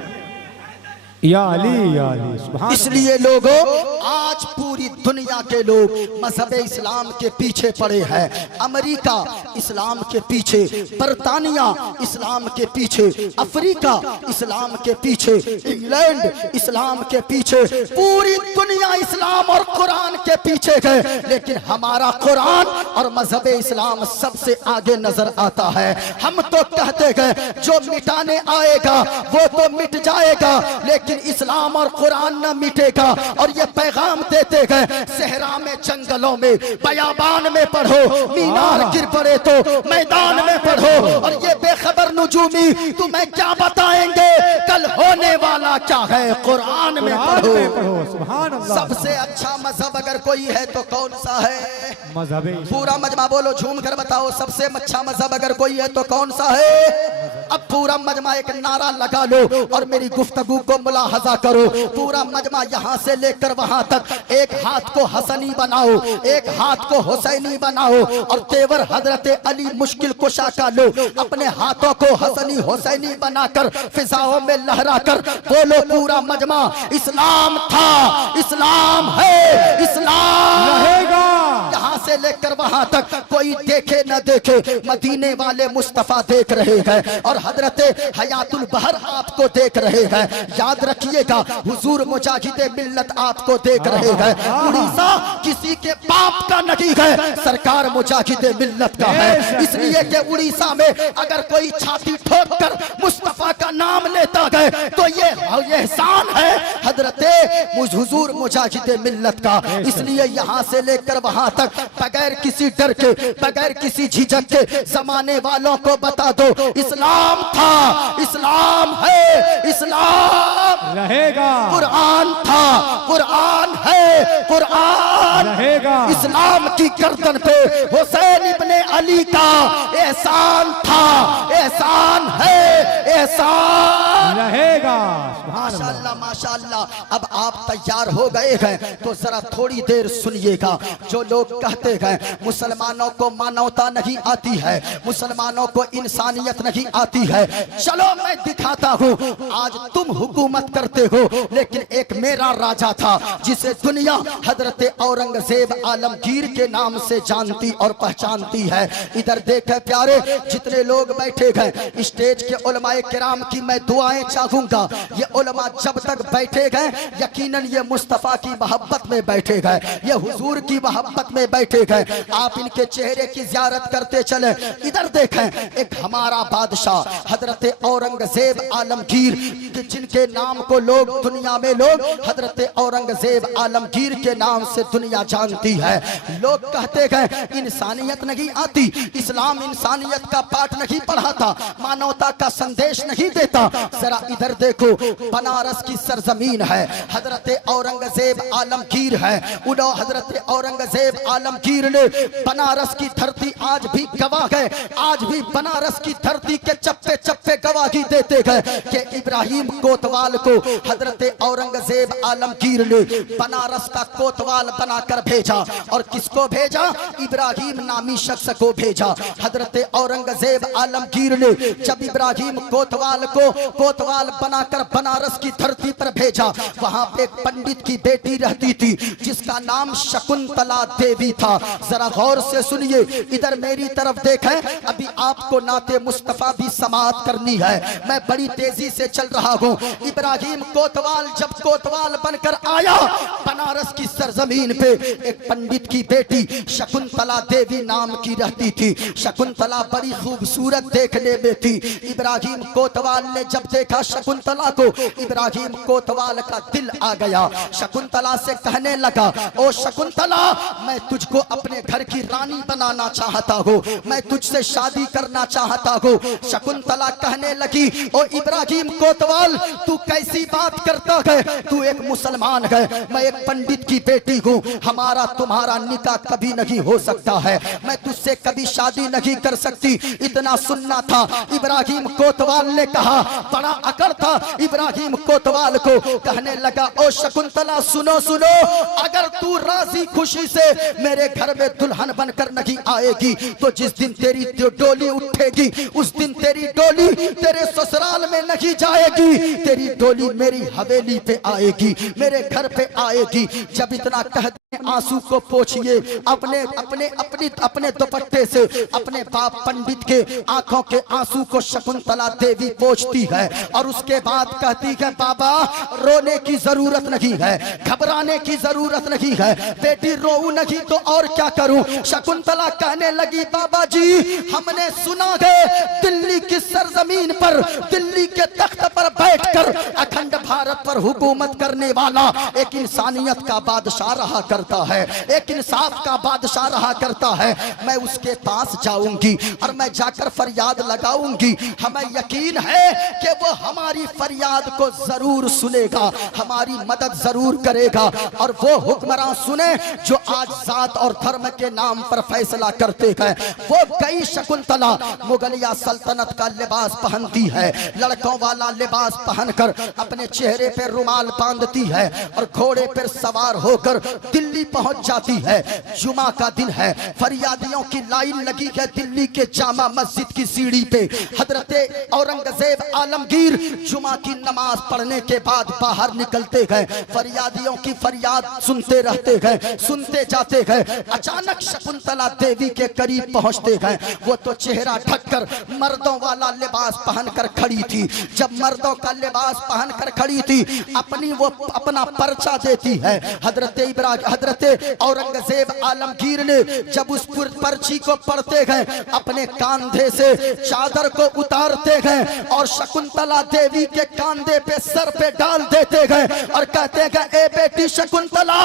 या अली सुभान। इसलिए लोगों आज पूरी दुनिया के लोग मजहब इस्लाम के पीछे पड़े हैं, अमेरिका इस्लाम के पीछे, बरतानिया इस्लाम के पीछे, अफ्रीका इस्लाम के पीछे, इंग्लैंड इस्लाम के पीछे, पूरी दुनिया इस्लाम और कुरान के पीछे है, लेकिन हमारा कुरान और मजहब इस्लाम सबसे आगे नजर आता है। हम तो कहते गए जो मिटाने आएगा वो तो मिट जाएगा, लेकिन इस्लाम और कुरान न मिटेगा, और ये पैगाम देते गए सहरा में, जंगलों में, बयाबान में पढ़ो, मीनार गिर पड़े तो मैदान में पढ़ो, और ये बेखबर नुजूमी तुम्हें क्या बताएंगे कल होने वाला क्या है, कुरान में पढ़ो। सुभान अल्लाह। सबसे अच्छा मजहब अगर कोई है तो कौन सा है? मजहब पूरा मजमा बोलो, झूम कर बताओ सबसे अच्छा मजहब अगर कोई है तो कौन सा है? अब पूरा मजमा एक नारा लगा लो और मेरी गुफ्तगू को मुलाहजा करो। पूरा मजमा यहाँ से लेकर वहां तक एक हाथ को हसनी बनाओ, एक हाथ को हुसैनी बनाओ, और तेवर हजरत अली मुश्किल कुशा का लो, अपने हाथों को हसनी हुसैनी बनाकर फिजाओं में लहरा कर बोलो पूरा मजमा, इस्लाम था, इस्लाम है, इस्लाम रहेगा। यहाँ से लेकर वहां तक कोई देखे न देखे मदीने वाले मुस्तफा देख रहे हैं और हजरत हयातुल बहर आपको देख रहे हैं। याद रखिएगा हुजूर मुजाहिदे मिल्लत आपको देख रहे हैं। उड़ीसा किसी के बाप का नहीं है, सरकार मुजाहिदे मिल्लत का है, इसलिए कि उड़ीसा में अगर कोई छाती ठोक कर मुस्तफा का नाम लेता गए तो ये एहसान है हजरत हुजूर मुजाहिदे मिल्लत का। इसलिए यहाँ से लेकर वहां तक बगैर किसी डर के, बगैर किसी झिझक के जमाने वालों को बता दो इस्लाम था, इस्लाम है, इस्लाम रहेगा। कुरान था, कुरान है, कुरान रहेगा। इस्लाम की गर्दन पे हुसैन इब्ने अली का एहसान था, एहसान है, एहसान रहेगा। माशाअल्लाह माशाअल्लाह। अब आप तैयार हो गए हैं तो जरा थोड़ी देर सुनिएगा। जो लोग कहते हैं मुसलमानों को मानवता नहीं आती है, मुसलमानों को इंसानियत नहीं आती है, चलो मैं दिखाता हूँ। आज तुम हुकूमत करते हो लेकिन एक मेरा राजा था जिसे दुनिया हजरत औरंगजेब आलमगीर के नाम से जानती और पहचानती है। इधर देखे प्यारे जितने लोग बैठे हैं स्टेज के उलमाए किराम की मैं दुआएं चाहूंगा। ये उलमा जब तक बैठे गए यकीनन ये मुस्तफ़ा की मोहब्बत में बैठे गए, ये हुजूर की मोहब्बत में बैठे गए। आप इनके चेहरे की ज़ियारत करते चले। इधर देखें एक हमारा बादशाह हजरत औरंगजेब आलमगीर, जिनके नाम को लोग दुनिया में लोग हजरत औरंगजेब आलमगीर के नाम से दुनिया दुनिया जानती है। लोग कहते गए इंसानियत नहीं आती, इस्लाम इंसानियत का पाठ नहीं पढ़ाता, मानवता का संदेश नहीं देता। जरा इधर देखो, बनारस की सरजमीन है, हजरत औरंगजेब आलमगीर है। उनो हजरत औरंगजेब आलमगीर ने बनारस की धरती आज भी गवाह है, आज भी बनारस की धरती के चप्पे चप्पे गवाही देते गए कि इब्राहिम कोतवाल को हजरत औरंगजेब आलमगीर ने बनारस का कोतवाल बनाकर भेजा। और किसको भेजा? इब्राहिम नामी शख्स को भेजा। हजरत औरंगजेब आलमगीर ने जब इब्राहिम कोतवाल को कोतवाल बनाकर बनारस की धरती पर भेजा, वहां पे एक पंडित की बेटी रहती थी जिसका नाम शकुंतला देवी था। जरा गौर से सुनिए, इधर मेरी तरफ देखें, अभी आपको नाते मुस्तफा भी समाअत करनी है। मैं बड़ी तेजी से चल रहा हूँ। इब्राहिम कोतवाल जब कोतवाल बनकर आया बनारस की सरजमीन पे, एक पंडित की बेटी शकुंतला देवी नाम की रहती थी। शकुंतला बड़ी खूबसूरत देखने में थी। इब्राहिम कोतवाल ने जब देखा शकुंतला को, इब्राहिम कोतवाल का दिल आ गया। शकुंतला से कहने लगा, ओ शकुंतला, मैं तुझको अपने घर की रानी बनाना चाहता हूँ, मैं तुझसे शादी करना चाहता हूँ। शकुंतला कहने लगी, ओ इब्राहिम कोतवाल, तू कैसी बात करता है? तू एक मुसलमान है, मैं एक पंडित की बेटी हूँ, हमारा तुम्हारा निकाह कभी नहीं हो सकता है, मैं तुझसे कभी शादी नहीं कर सकती। इतना सुनना था। इब्राहिम कोतवाल ने कहा, बड़ा अकड़ था इब्राहिम कोतवाल को। कहने लगा, ओ शकुंतला सुनो सुनो, अगर तू राजी खुशी से मेरे घर में दुल्हन बनकर नहीं आएगी तो जिस दिन तेरी डोली उठेगी उस दिन तेरी डोली तेरे ससुराल में नहीं जाएगी, तेरी डोली मेरी हवेली पे आएगी, मेरे घर पे आएगी। जब इतना कह आंसू को पोंछिए अपने अपने अपनी अपने दुपट्टे से, अपने बाप पंडित के आंखों के आंसू को शकुंतला देवी पोंछती है और उसके बाद कहती है, बाबा रोने की जरूरत नहीं है, घबराने की जरूरत नहीं है, बेटी रोऊ नहीं तो और क्या करूं। शकुंतला कहने लगी, बाबा जी, हमने सुना है दिल्ली की सरजमीन पर, दिल्ली के तख्त पर बैठकर अखंड भारत पर हुकूमत करने वाला एक इंसानियत का बादशाह रहा करता है, एक इंसाफ का बादशाह रहा करता है। मैं उसके पास जाऊंगी और मैं जाकर फरियाद लगाऊंगी। हमें यकीन है कि वो हमारी फरियाद को जरूर सुनेगा, हमारी मदद जरूर करेगा। और वो हुक्मरान सुने जो आज जात और धर्म के नाम पर फैसला करते हैं। वो गई शकुंतला मुगलिया सल्तनत का लिबास पहनती है, लड़कों वाला लिबास पहनकर अपने चेहरे पर रुमाल बांधती है और घोड़े पर सवार होकर दिल्ली पहुंच जाती है। जुमा का दिन है, फरियादियों की लाइन लगी है दिल्ली के जामा मस्जिद की सीढ़ी पे। हजरते औरंगजेब आलमगीर जुमा की नमाज पढ़ने के बाद बाहर निकलते गए, फरियादियों की फरियाद सुनते रहते गए, सुनते जाते गए। अचानक शकुंतला देवी के करीब पहुंचते गए। वो तो चेहरा ढककर मर्दों वाला लिबास पहनकर खड़ी थी। जब मर्दों का लिबास पहनकर खड़ी थी, वो अपना पर्चा देती है। हजरते औरंगजेब आलमगीर ने जब उस पर्ची को पढ़ते गए, अपने कांधे से चादर को उतारते गए और शकुंतला देवी के कांधे पे सर पे डाल देते गए और कहते गए, ए बेटी शकुंतला,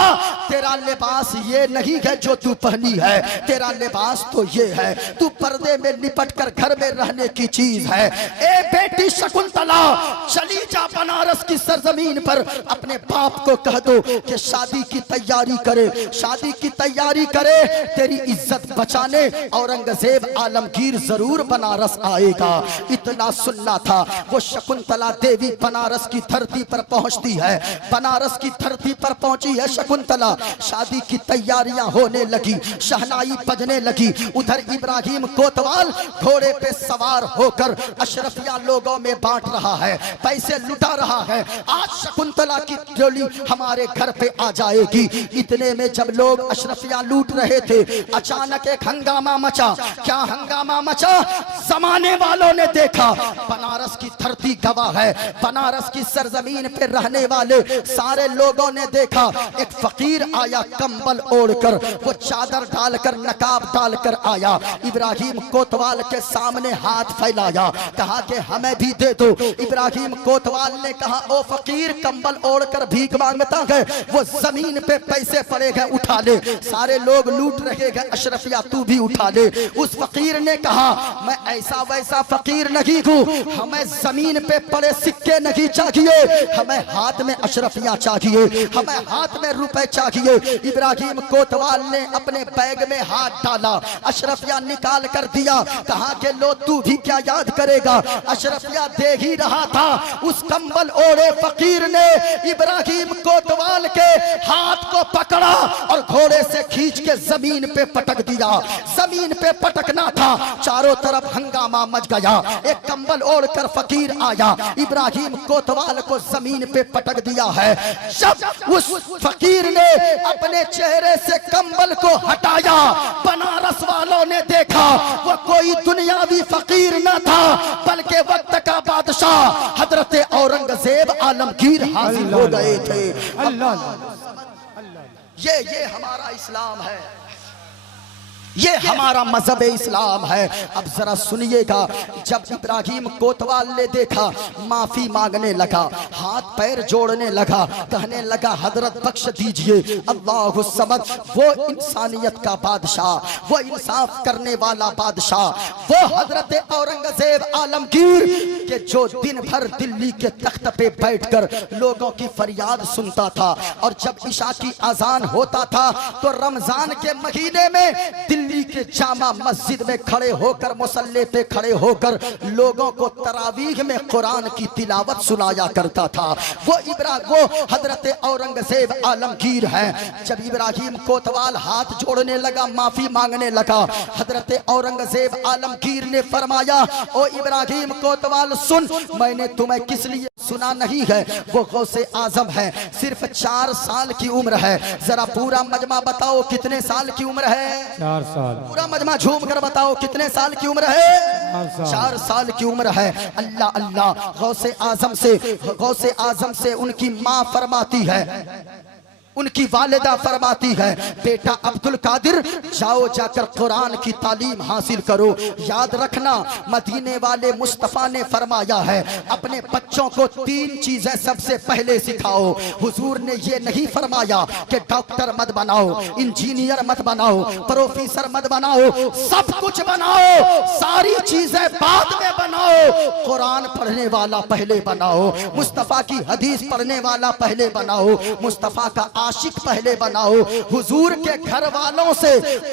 तेरा लिबास ये नहीं है जो तू पहनी है, तेरा लिबास तो ये है, तू पर्दे में लिपट कर घर में रहने की चीज है। ए बेटी शकुंतला, चली जा बनारस की सरजमीन पर, अपने बाप को कह दो कि शादी की तैयारी करे, शादी की तैयारी करे, तेरी इज्जत बचाने औरंगजेब आलमगीर जरूर बनारस आएगा। इतना सुनना था। वो शकुंतला देवी बनारस की धरती पर पहुंचती है, बनारस की धरती पर पहुंची है शकुंतला। शादी की तैयारियां होने लगी, शहनाई बजने लगी। उधर इब्राहिम कोतवाल घोड़े पे सवार होकर अशरफिया लोगों में बांट रहा है, पैसे लुटा रहा है। आज शकुंतला की डोली हमारे घर पे आ जाएगी। इतने में जब लोग अशरफिया लूट रहे थे, अचानक एक हंगामा मचा। क्या हंगामा मचा? जमाने वालों ने देखा, बनारस की धरती गवाह है, बनारस की सरजमीन पे रहने वाले सारे लोगों ने देखा, एक फकीर आया कंबल ओढ़कर, वो चादर डालकर नकाब डालकर आया। इब्राहिम कोतवाल के सामने हाथ फैलाया, कहा कि हमें भी दे दो। इब्राहिम कोतवाल ने कहा, ओ फकीर, कंबल ओढ़कर भीख मांगता है, वो जमीन पे पैसे पैसे पड़े गए उठा ले, सारे लोग लूट रहे गए, अशरफिया तू भी उठा ले। उस फकीर ने कहा मैं ऐसा वैसा फकीर नहीं हूँ, हमें जमीन पे पड़े सिक्के नहीं चाहिए, हमें हाथ में अशरफिया चाहिए, हमें हाथ में रुपए चाहिए। इब्राहिम कोतवाल ने अपने बैग में हाथ डाला, अशरफिया निकाल कर दिया, कहा कि लो तू भी क्या याद करेगा। अशरफिया दे ही रहा था, उस कंबल ओढ़े फकीर ने इब्राहिम कोतवाल के हाथ को पकड़ा और घोड़े से खींच के जमीन पे पटक दिया। जमीन पे पटकना था, चारों तरफ हंगामा मच गया। एक कंबल ओढ़कर फकीर आया, इब्राहिम कोतवाल को जमीन पे पटक दिया है। जब उस फकीर ने अपने चेहरे से कंबल को हटाया, बनारस वालों ने देखा वो कोई दुनियावी फकीर न था, बल्कि वक्त का बादशाह हजरत औरंगजेब आलमगीर हाजिर हो गए थे। ये हमारा इस्लाम है, ये हमारा मजहब इस्लाम है। अब जरा सुनिएगा, जब इब्राहिम कोतवाल ने देखा, माफी मांगने लगा, हाथ पैर जोड़ने लगा, कहने लगा हजरत बख्श दीजिए, अल्लाहु समद। वो इंसानियत का बादशाह, वो इंसाफ करने वाला बादशाह, वो हजरत औरंगजेब आलमगीर के जो दिन भर दिल्ली के तख्त पे बैठकर लोगों की फरियाद सुनता था, और जब इशा की अजान होता था तो रमजान के महीने में दिल्ली के जामा मस्जिद में खड़े होकर, मुसल्ले पे खड़े होकर लोगों को तरावीह में कुरान की तिलावत सुनाया करता था। वो हजरत औरंगजेब आलमगीर हैं। जब इब्राहिम कोतवाल हाथ जोड़ने लगा, माफी मांगने लगा, हजरत औरंगजेब आलमगीर ने फरमाया, ओ इब्राहिम कोतवाल सुन, मैंने तुम्हें किस लिए सुना नहीं है, वो गौसे आजम है, सिर्फ 4 साल की उम्र है। जरा पूरा मजमा बताओ कितने साल की उम्र है? 4 साल। पूरा मजमा झूम कर बताओ कितने साल की उम्र है? 4 साल की उम्र है। अल्लाह अल्लाह, गौसे आजम से उनकी माँ फरमाती है, उनकी वालिदा फरमाती है, बेटा अब्दुल कादिर जाओ जाकर कुरान की तालीम हासिल करो। याद रखना, मदीने वाले मुस्तफ़ा ने फरमाया है अपने बच्चों को 3 चीजें सबसे पहले सिखाओ। हुजूर ने ये नहीं फरमाया कि डॉक्टर मत बनाओ, इंजीनियर मत बनाओ, प्रोफेसर मत बनाओ, सब कुछ बनाओ, सारी चीजें बाद में बनाओ। कुरान पढ़ने वाला पहले बनाओ, मुस्तफ़ा की हदीस पढ़ने वाला पहले बनाओ, मुस्तफ़ा का आशिक पहले बनाओ, हुजूर के घर वालों से,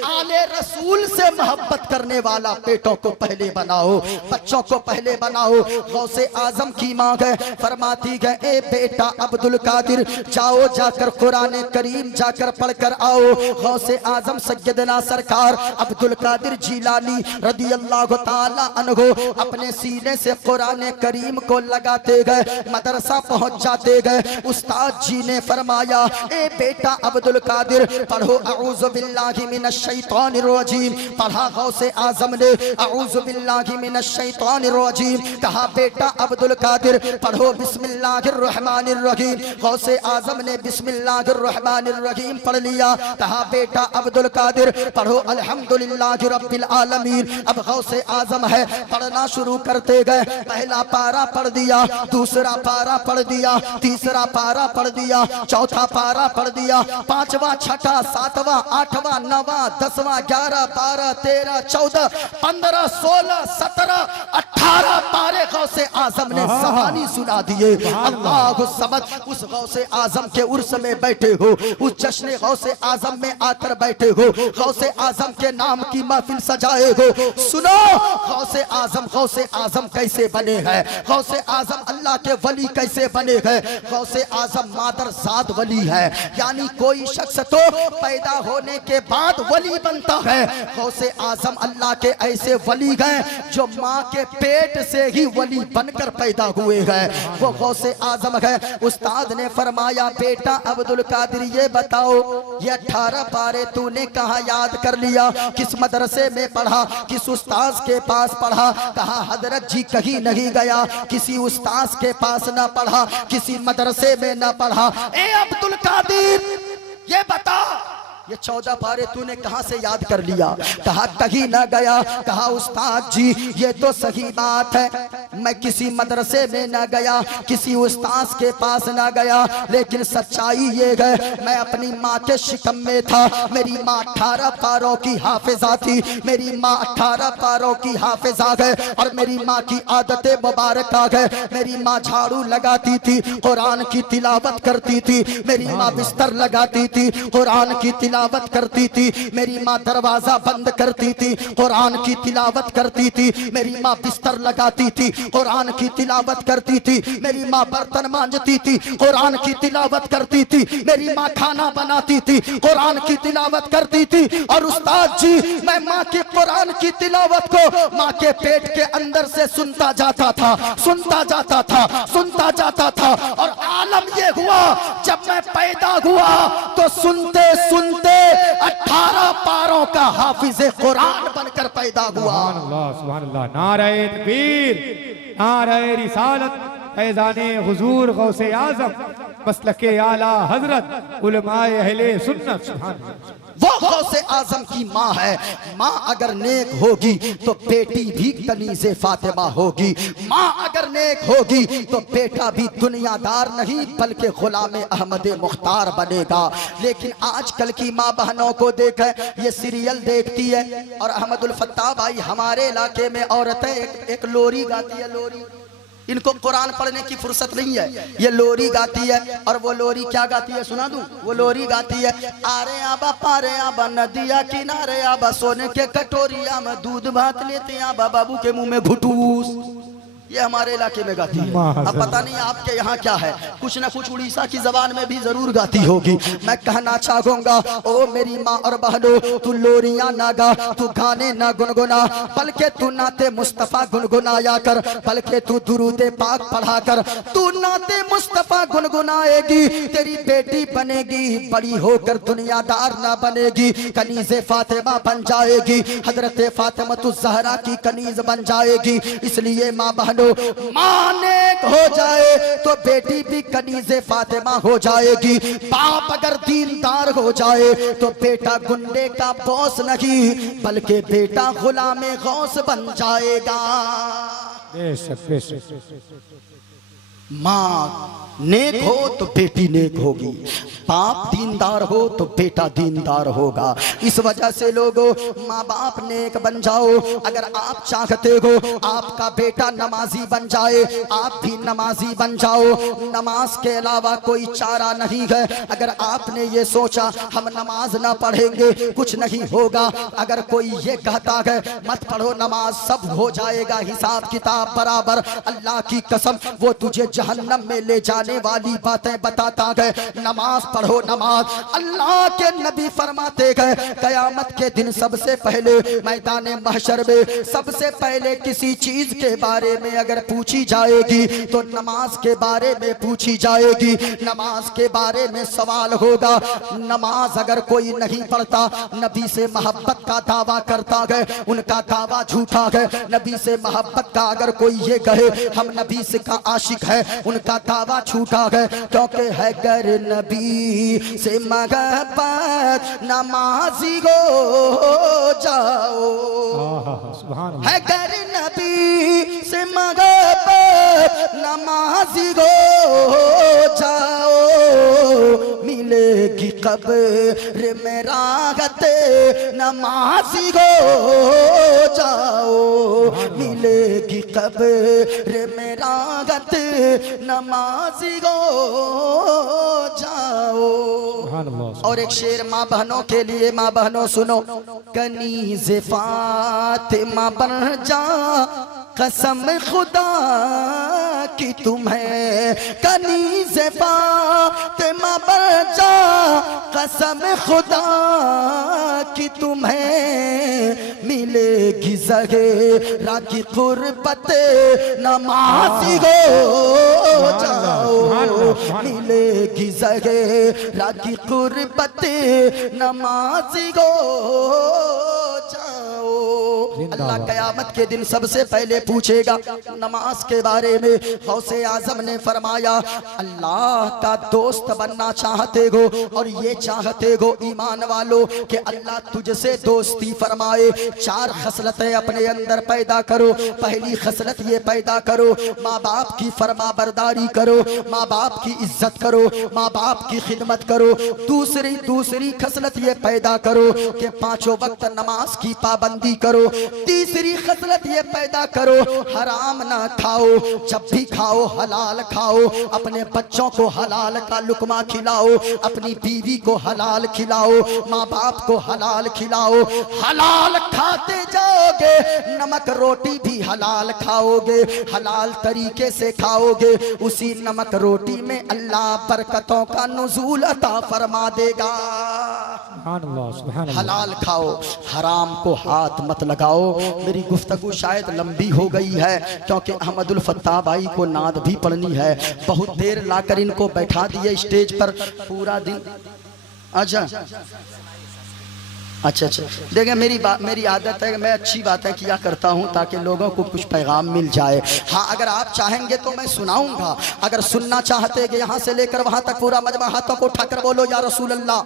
आले रसूल से मोहब्बत करने वाला बेटों को पहले बनाओ, बच्चों को पहले बनाओ। गौसे आजम की मां है, फरमाती है ए बेटा अब्दुल कादिर जाओ जाकर कुरान करीम जाकर पढ़कर आओ। गौसे आजम सैयदना सरकार अब्दुल कादिर जिलानी रदी अल्लाह ताला अन्हु अपने सीने से कुरान करीम को लगाते गए, मदरसा पहुंच जाते गए। उस्ताद जी ने फरमाया ए बेटा अब्दुल कादिर पढ़ो अऊज़ु बिल्लाहि मिनश शैतानिर रजीम। पढ़ा गौसे आजम ने अऊज़ु बिल्लाहि मिनश शैतानिर रजीम। कहा बेटा अब्दुल कादिर पढ़ो बिस्मिल्लाहिर रहमानिर रहीम। गौसे आजम ने बिस्मिल्लाहिर रहमानिर रहीम पढ़ लिया। कहा बेटा अब्दुल कादिर पढ़ो अल्हम्दुलिल्लाहि रब्बिल आलमीन। अब गौसे आजम है, पढ़ना शुरू करते गए। पहला पारा पढ़ दिया, दूसरा पारा पढ़ दिया, तीसरा पारा पढ़ दिया, चौथा पारा पढ़ दिया, 5वां, 6वां, 7वां, 8वां, 9वां, 10वां, 11, 12, 13, 14, 15, 16, 17, 18 पारे गौसे आजम ने ज़बानी सुना दिए। अल्लाहु समद। उस गौसे आजम के उर्स में बैठे हो, उस जश्न गौसे आजम में आकर बैठे हो, गौसे आजम के नाम की महफिल सजाए हो। सुनो गौसे आजम कैसे बने हैं, गौसे आजम अल्लाह के वली कैसे बने हैं। गौसे आजम मादरजाद वली है, यानी कोई शख्स तो पैदा होने के बाद वली बनता है। गौसे आजम अल्लाह के ऐसे वली हैं जो माँ के पेट से ही वली बनकर पैदा हुए हैं, वो गौसे आजम है। उस्ताद ने फरमाया बेटा अब्दुल कादिर ये बताओ, ये 18 पारे तूने कहाँ याद कर लिया, किस मदरसे में पढ़ा, किस उस्ताद के पास पढ़ा? कहा हजरत जी कहीं नहीं गया, किसी उस्ताद के पास ना पढ़ा, किसी मदरसे में ना पढ़ा। ए अब्दुल कादिर ये बता ये 14 पारे तूने कहां से याद कर लिया? कहा कहीं ना गया। कहा उस्ताद जी ये तो सही बात है, मैं किसी मदरसे में ना गया, किसी उस्ताद के पास ना गया, लेकिन सच्चाई ये है मैं अपनी माँ के शिकम में था। मेरी माँ 18 पारों की हाफिजा थी, मेरी माँ 18 पारों की हाफिजा है। और मेरी माँ की आदत मुबारक है, मेरी माँ झाड़ू लगाती थी, कुरान की तिलावत करती थी। मेरी माँ बिस्तर लगाती थी, कुरान की तिलावत करती थी। मेरी माँ दरवाजा बंद करती थी, कुरान की तिलावत करती थी। मेरी माँ बिस्तर लगाती थी, कुरान की तिलावत करती थी। मेरी माँ बर्तन मांजती थी, कुरान की तिलावत करती थी। मेरी माँ खाना बनाती थी, कुरान की तिलावत करती थी। और उस्ताद जी मैं माँ के कुरान की तिलावत को माँ के पेट के अंदर से सुनता जाता था, सुनता जाता था, सुनता जाता था। और आलम ये हुआ जब मैं पैदा हुआ तो सुनते सुनते 18 पारों का हाफिज़े कुरान बनकर पैदा हुआ। सुभान अल्लाह, नारे तकबीर, नारे रिसालत, फैज़ाने हुजूर गौसे आज़म, मसलके आला हजरत उलमाए अहले सुन्नत। सुभान अल्लाह। वो गौसे आजम की माँ है। माँ अगर नेक होगी तो बेटी भी कनीज़े फातिमा होगी। माँ अगर नेक होगी तो बेटा भी दुनियादार नहीं बल्कि गुलाम अहमद मुख्तार बनेगा। लेकिन आजकल की माँ बहनों को देखें, ये सीरियल देखती है और अहमदुल फत्ताह भाई हमारे इलाके में औरतें एक लोरी गाती है। लोरी, इनको कुरान पढ़ने की फुर्सत नहीं है, ये लोरी गाती है। और वो लोरी क्या गाती है सुना दूं? वो लोरी गाती है आरे आबा पारे आबा नदिया किनारे आबा सोने के कटोरिया में दूध भात लेते आबा बाबू के मुंह में घुटूस। ये हमारे इलाके में गाती है। अब पता नहीं आपके यहाँ क्या है, कुछ ना कुछ उड़ीसा की जबान में भी जरूर गाती होगी। मैं कहना चाहूंगा ओ मेरी माँ और बहनों, तू लोरियां ना गा, तू गाने ना गुनगुना, बल्कि तू नाते मुस्तफा गुनगुनाया कर, बल्कि तू दुरूदे पाक पढ़ा कर। तू नाते मुस्तफा गुनगुनाएगी, तेरी बेटी बनेगी, बड़ी होकर दुनियादार ना बनेगी, कनीज़े फातिमा बन जाएगी, हजरत फातिमा ज़हरा की कनीज बन जाएगी। इसलिए माँ बहनों, माँ नेक हो जाए तो बेटी भी कनीज़े फातिमा हो जाएगी। बाप अगर दीनदार हो जाए तो बेटा गुंडे का बॉस नहीं बल्कि बेटा गुलामे गौस बन जाएगा। बेशक बेशक। माँ नेक हो तो बेटी नेक होगी, बाप दीनदार हो तो बेटा दीनदार होगा। इस वजह से लोगों, माँ बाप नेक बन जाओ। अगर आप चाहते हो आपका बेटा नमाजी बन जाए, आप भी नमाजी बन जाओ। नमाज के अलावा कोई चारा नहीं है। अगर आपने ये सोचा हम नमाज ना पढ़ेंगे कुछ नहीं होगा, अगर कोई ये कहता है मत पढ़ो नमाज सब हो जाएगा हिसाब किताब बराबर, अल्लाह की कसम वो तुझे जहन्नम में ले जाने वाली बातें बताता है। नमाज पढ़ो नमाज। अल्लाह के नबी फरमाते हैं कयामत के दिन सबसे पहले मैदान महशर में सबसे पहले किसी चीज के बारे में अगर पूछी जाएगी तो नमाज के बारे में पूछी जाएगी। नमाज के बारे में सवाल होगा। नमाज अगर कोई नहीं पढ़ता, नबी से मोहब्बत का दावा करता है, उनका दावा झूठा है। नबी से मोहब्बत का अगर कोई ये कहे हम नबी से का आशिक है, उनका दावा झूठा है। क्योंकि है गर नबी से मोहब्बत नमाजी हो जाओ, है गर नबी से मोहब्बत नमाजी हो जाओ, मिलेगी कब्र में राहत नमाजी हो जाओ, मिलेगी कब्र में राहत नमाजी हो जाओ। और एक शेर माँ बहनों के लिए, माँ बहनों सुनो, कनीज़े फातिमा बन जा कसम खुदा की तुम्हें, कनीज़े फातिमा बन जा कसम खुदा की तुम्हें, मिलेगी ज़हरा की कुर्बत नमाज़ी हो जाओ, मिलेगी ज़हरा की कुर्बत नमाज़ी हो जाओ। अल्लाह कयामत के दिन सबसे पहले पूछेगा नमाज के बारे में। गौसे आजम ने फरमाया अल्लाह का दोस्त बनना चाहते हो और ये चाहते हो ईमान वालों कि अल्लाह तुझसे दोस्ती फरमाए, चार खसलतें अपने अंदर पैदा करो। पहली खसलत ये पैदा करो माँ बाप की फरमा बरदारी करो, माँ बाप की इज्जत करो, माँ बाप की खिदमत करो। दूसरी खसलत ये पैदा करो कि पांचों वक्त नमाज की पाबंदी करो। तीसरी खसलत ये पैदा करो हराम ना खाओ, जब भी खाओ हलाल खाओ, अपने बच्चों को हलाल का लुकमा खिलाओ, अपनी बीवी को हलाल खिलाओ, माँ बाप को हलाल खिलाओ। हलाल खाते जाओगे नमक रोटी भी हलाल खाओगे, हलाल तरीके से खाओगे, उसी नमक रोटी में अल्लाह बरकतों का नुज़ूल अता फरमा देगा। हलाल खाओ, हराम को हाथ मत लगाओ। मेरी गुफ्तगू शायद लंबी हो गई है क्योंकि अहमदुल फत्ताह भाई को नाद भी पढ़नी है। बहुत देर लाकर इनको बैठा दिए स्टेज पर, पूरा दिन। अच्छा देखिए मेरी आदत है, मैं अच्छी बातें किया करता हूं ताकि लोगों को कुछ पैगाम मिल जाए। हाँ, अगर आप चाहेंगे तो मैं सुनाऊंगा, अगर सुनना चाहते कि यहाँ से लेकर वहां तक पूरा मजमा हाथों को उठाकर बोलो या रसूल अल्लाह।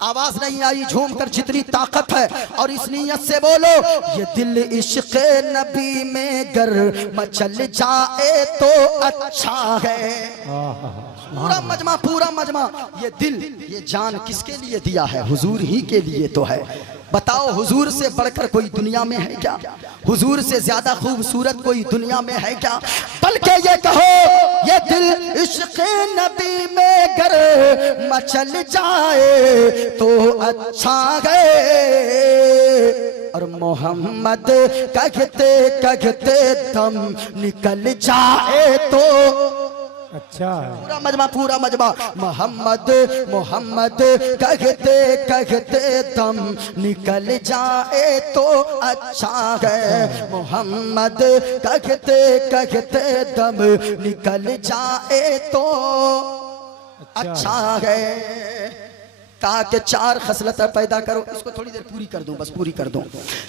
आवाज नहीं आई, झूम कर जितनी ताकत है और इस नीयत से बोलो ये दिल इश्क़ नबी में गर मचल जाए तो अच्छा है। पूरा मजमा ये दिल ये जान किसके लिए दिया है? हुजूर ही के लिए तो है। बताओ हुजूर से बढ़कर कोई दुनिया में है क्या? हुजूर से ज्यादा खूबसूरत कोई दुनिया में है क्या? बल्कि ये कहो ये दिल इश्क़ नबी में गर मचल जाए तो अच्छा है। और मोहम्मद कहते कहते दम निकल जाए तो अच्छा है। पूरा मजमा मोहम्मद कहते कहते दम निकल जाए तो अच्छा है। मोहम्मद कहते कहते दम निकल जाए तो अच्छा है। कहा कि चार खसलत पैदा करो। इसको थोड़ी देर पूरी कर दूं, बस पूरी कर दूं।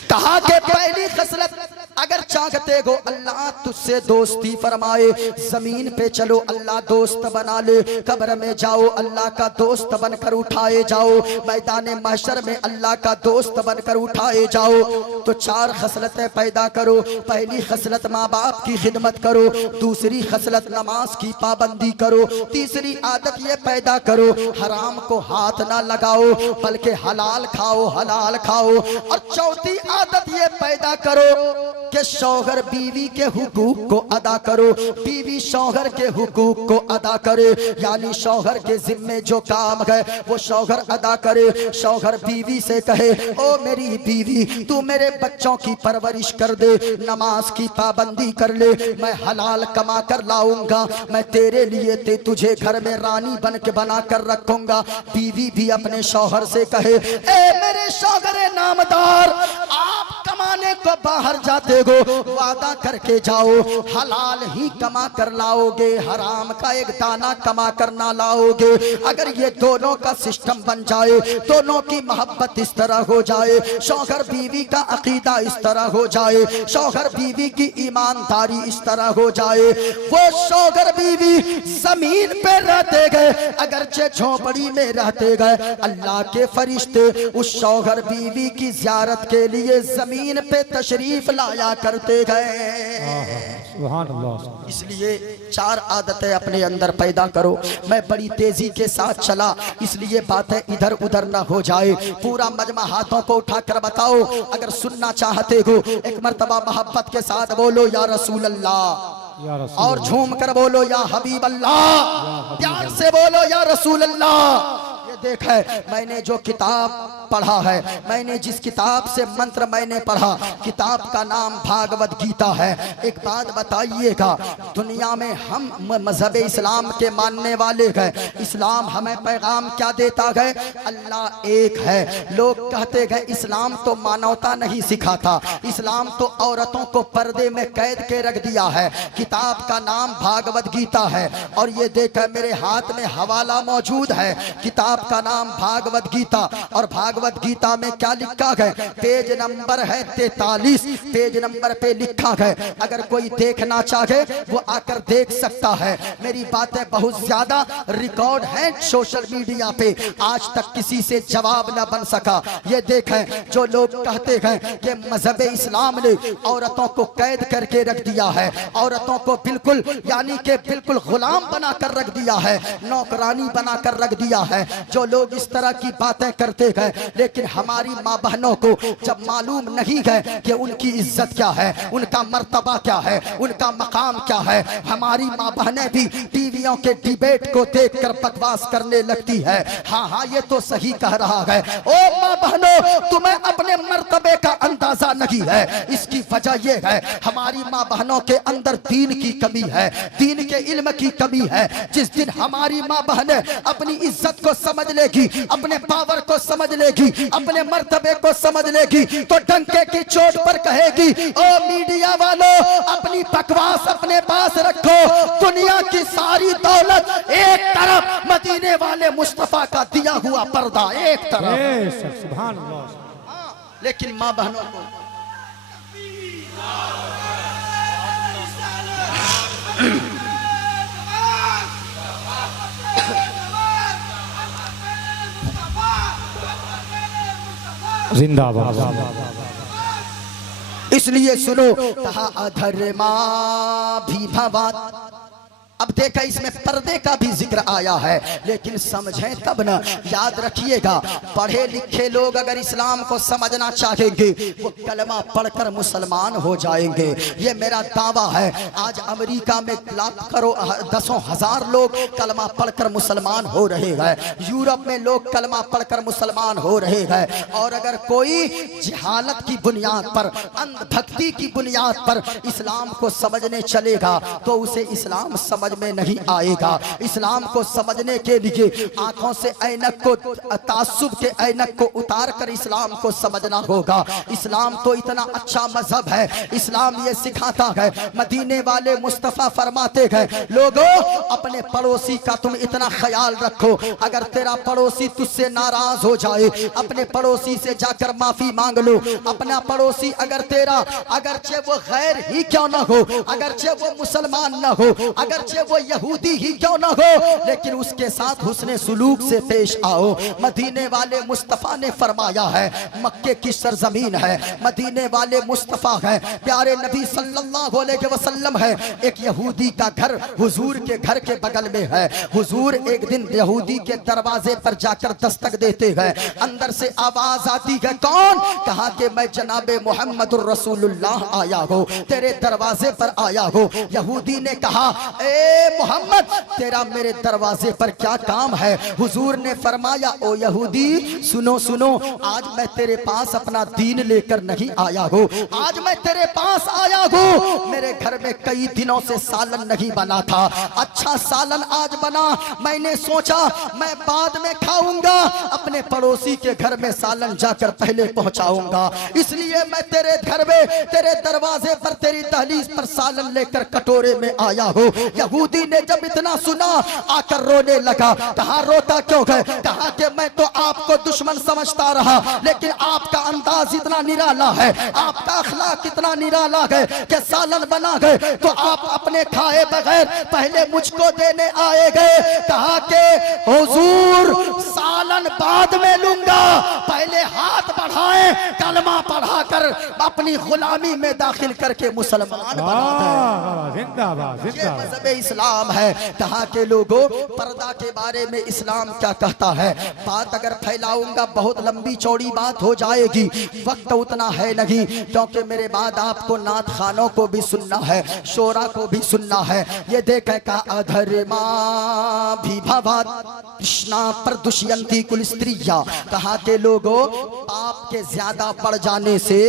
कहा कि पहली खसलत अगर चाहते हो अल्लाह तुझसे दोस्ती फरमाए, जमीन पे चलो अल्लाह दोस्त बना ले, कब्र में जाओ अल्लाह का दोस्त बनकर उठाए जाओ, मैदान महशर में अल्लाह का दोस्त बनकर उठाए जाओ, तो चार खसलतें पैदा करो। पहली खसलत माँ बाप की खिदमत करो, दूसरी खसलत नमाज की पाबंदी करो, तीसरी आदत ये पैदा करो हराम को हाथ ना लगाओ बल्कि हलाल खाओ, हलाल खाओ। और चौथी आदत ये पैदा करो कि शौहर बीवी के हुकूक को अदा करो, बीवी शौहर के हुकूक को अदा करे, यानी शौहर के जिम्मे जो काम है वो शौहर अदा करे। शौहर बीवी से कहे ओ मेरी बीवी तू मेरे बच्चों की परवरिश कर दे, नमाज की पाबंदी कर ले, मैं हलाल कमा कर लाऊंगा, मैं तेरे लिए तुझे घर में रानी बन के बना कर रखूंगा। बीवी भी अपने शौहर से कहे ए मेरे शौहर नामदार आप कमाने को बाहर जाते हो वादा करके जाओ हलाल ही कमा कर लाओगे, हराम का एक दाना कमा कर ना लाओगे। अगर ये दोनों का सिस्टम बन जाए, दोनों की मोहब्बत इस तरह हो जाए, शौहर बीवी का अकीदा इस तरह हो जाए, शौहर बीवी की ईमानदारी इस तरह हो जाए, वो शौहर बीवी जमीन पे रहते गए अगरचे झोपड़ी में रहते गए, अल्लाह के फरिश्ते उस शौहर बीवी की ज़ियारत के लिए जमीन पे तशरीफ लाया करते गए। सुभान अल्लाह। इसलिए चार आदतें अपने अंदर पैदा करो। मैं बड़ी तेजी के साथ चला इसलिए बातें इधर उधर ना हो जाए। पूरा मजमा हाथों को उठाकर बताओ अगर सुनना चाहते हो एक मर्तबा मोहब्बत के साथ बोलो या रसूल अल्लाह, और झूम कर बोलो या हबीब अल्लाह, प्यार से बोलो या रसूल अल्लाह। ये देख है मैंने जो किताब पढ़ा है, मैंने जिस किताब से मंत्र मैंने पढ़ा, किताब का नाम भागवत गीता है। एक बात बताइएगा, दुनिया में हम मजहब इस्लाम के मानने वाले हैं, इस्लाम हमें पैगाम क्या देता है? अल्लाह एक है। लोग कहते हैं इस्लाम तो मानवता नहीं सिखाता, इस्लाम तो औरतों को पर्दे में कैद के रख दिया है। किताब का नाम भागवत गीता है और ये देखा मेरे हाथ में हवाला मौजूद है, किताब का नाम भागवत गीता। और भागवत भागवत गीता में क्या लिखा है, पेज नंबर है 43, पेज नंबर पे लिखा है। अगर कोई देखना चाहे वो आकर देख सकता है। मेरी बातें बहुत ज्यादा रिकॉर्ड हैं सोशल मीडिया पे, आज तक किसी से जवाब न बन सका। ये देखें, जो लोग कहते हैं कि मजहब इस्लाम ने औरतों को कैद करके रख दिया है, औरतों को बिल्कुल यानी कि बिल्कुल गुलाम बनाकर रख दिया है, नौकरानी बनाकर रख दिया है, जो लोग इस तरह की बातें करते हैं, लेकिन हमारी माँ बहनों को जब मालूम नहीं है कि उनकी इज्जत क्या है, उनका मर्तबा क्या है, उनका मकाम क्या है, हमारी माँ बहनें भी टीवियों के डिबेट को देखकर बकवास करने लगती है। हाँ हाँ, ये तो सही कह रहा है। ओ माँ बहनों, तुम्हें अपने मर्तबे का अंदाजा नहीं है। इसकी वजह यह है हमारी माँ बहनों के अंदर दीन की कमी है, दीन के इल्म की कमी है। जिस दिन हमारी माँ बहनें अपनी इज्जत को समझ लेगी, अपने पावर को समझ लेगी, अपने मर्तबे को समझ लेगी, तो डंके की चोट पर कहेगी, ओ मीडिया वालों, अपनी बकवास अपने पास रखो, दुनिया की सारी दौलत एक तरफ, मदीने वाले मुस्तफा का दिया हुआ पर्दा एक तरफ। सुभान अल्लाह। लेकिन माँ बहनों को जिंदाबाद। इसलिए सुनो, कहा अधर्मा भी भवात। अब देखा इसमें पर्दे का भी जिक्र आया है, लेकिन समझें तब ना। याद रखिएगा, पढ़े लिखे लोग अगर इस्लाम को समझना चाहेंगे वो कलमा पढ़कर मुसलमान हो जाएंगे। ये मेरा दावा है। आज अमेरिका में लाखों दसों हजार लोग कलमा पढ़कर मुसलमान हो रहे हैं, यूरोप में लोग कलमा पढ़कर मुसलमान हो रहे हैं। और अगर कोई जहालत की बुनियाद पर, अंधभक्ति की बुनियाद पर इस्लाम को समझने चलेगा तो उसे इस्लाम समझ में नहीं आएगा। इस्लाम को समझने के लिए आंखों से ऐनक को, तासुब के ऐनक को उतार कर इस्लाम को समझना होगा। इस्लाम तो इतना अच्छा मजहब है। इस्लाम ये सिखाता है, मदीने वाले मुस्तफा फरमाते हैं, लोगों अपने पड़ोसी का तुम इतना ख्याल रखो, अगर तेरा पड़ोसी तुझसे नाराज हो जाए, अपने पड़ोसी से जाकर माफी मांग लो। अपना पड़ोसी अगर तेरा, अगरचे वो गैर ही क्यों ना हो, अगरचे वो मुसलमान ना हो, अगरचे वो यहूदी ही क्यों ना हो, लेकिन उसके साथ हुस्ने सुलूक से पेश आओ। मदीने वाले मुस्तफा ने फरमाया है, मक्के की सरजमीन है, मदीने वाले मुस्तफा है, प्यारे नबी सल्लल्लाहु अलैहि वसल्लम है। एक यहूदी का घर हुजूर के घर के बगल में है। हुजूर एक दिन यहूदी के दरवाजे पर जाकर दस्तक देते हैं। अंदर से आवाज आती है, कौन? कहा कि मैं जनाबे मोहम्मदुर रसूलुल्लाह आया हो, तेरे दरवाजे पर आया हो। यहूदी ने कहा, ए मोहम्मद, तेरा मेरे दरवाजे पर क्या काम है? हुजूर ने फरमाया, ओ यहूदी सुनो सुनो, आज मैं तेरे पास अपना दीन लेकर नहीं आया हूँ, आज मैं तेरे पास आया हूँ। मेरे घर में कई दिनों से सालन नहीं बना था, अच्छा सालन आज बना। मैंने सोचा मैं बाद में खाऊंगा, अपने पड़ोसी के घर में सालन जाकर पहले पहुंचाऊंगा, इसलिए मैं तेरे घर में, तेरे दरवाजे पर, तेरी दहलीज पर सालन लेकर कटोरे में आया हूँ। यहूदी ने जब इतना सुना आकर रोने लगा। कहा रोता क्यों है? कहा कि मैं तो आपको दुश्मन समझता रहा, लेकिन आपका अंदाज इतना निराला है, आपका अखलाक इतना निराला है कि सालन बना गए तो आप अपने खाए बगैर पहले मुझको देने आए गए। कहा कि हुजूर सालन बाद में लूंगा, पहले हाथ बढ़ाएं, कलमा पढ़ाकर अपनी गुलामी में दाखिल करके मुसलमान बना दे। जिंदाबाद जिंदाबाद। मजहब इस्लाम है। कहा के लोगों, पर्दा के बारे में इस्लाम क्या कहता है? बात अगर फैलाऊंगा बहुत लंबी चौड़ी बात हो जाएगी, वक्त उतना है नहीं, क्योंकि मेरे बाद आपको नात खानों को भी सुनना है, शोरा को भी सुनना है। ये देखे का अधर्मा भी भवात कृष्णा प्रदुष्यंती कुल स्त्रिया। कहा के लोगों, पाप के ज्यादा बढ़ जाने से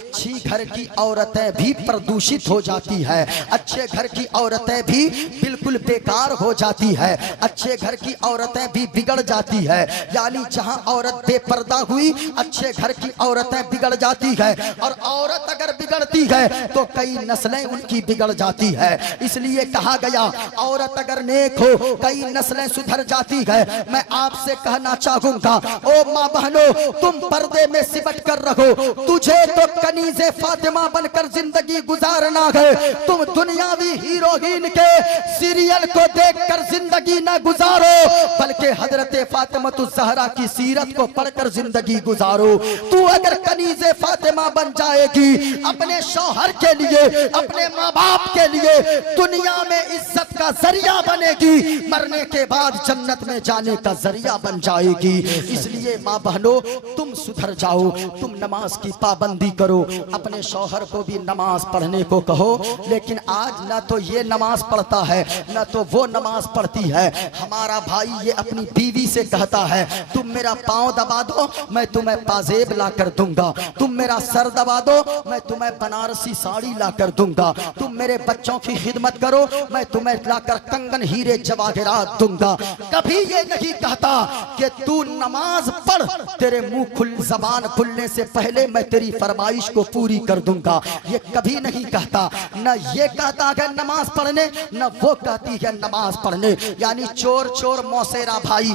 अच्छी घर की औरतें भी प्रदूषित हो जाती है, अच्छे घर की औरतें भी बिल्कुल बेकार हो जाती है, अच्छे घर की औरतें भी बिगड़ जाती है। यानी जहां औरत बेपर्दा हुई, अच्छे घर की औरतें बिगड़ जाती है, और औरत अगर बिगड़ती है तो कई नस्लें उनकी बिगड़ जाती है। इसलिए कहा गया औरत अगर नेक हो कई नस्लें सुधर जाती है। मैं आपसे कहना चाहूंगा ओ माँ बहनों, तुम पर्दे में सिमट कर रखो, तुझे तो कनीज़े फातिमा बनकर जिंदगी गुजारना है। तुम दुनियावी हीरोइन के सीरियल को देखकर जिंदगी न गुजारो, बल्कि हजरत फातिमा ज़हरा की सीरत को पढ़कर जिंदगी गुजारो। तू अगर कनीज़े फातिमा बन जाएगी, अपने शौहर के लिए, अपने माँ बाप के लिए दुनिया में इज्जत का जरिया बनेगी, मरने के बाद जन्नत में जाने का जरिया बन जाएगी। इसलिए माँ बहनों, तुम सुधर जाओ, तुम नमाज की पाबंदी करो, अपने शौहर को भी नमाज पढ़ने को कहो। लेकिन आज ना तो ये नमाज पढ़ता है ना तो वो नमाज पढ़ती है। हमारा भाई ये अपनी बीवी से कहता है, तुम मेरा पाँव दबा दो मैं तुम्हें पाजेब ला कर दूंगा, तुम मेरा सर दबा दो मैं तुम्हें बनारसी साड़ी ला कर दूंगा, तुम मेरे बच्चों की खिदमत करो मैं तुम्हें लाकर कंगन हीरे जवाहरात दूंगा। कभी ये नहीं कहता कि तू नमाज पढ़, तेरे मुंह जबान खुलने से पहले मैं तेरी फरमाइश को पूरी कर दूंगा। ये कभी नहीं कहता, न ये कहता है नमाज पढ़ने, न वो कहती है नमाज पढ़ने। यानी चोर चोर मौसेरा भाई,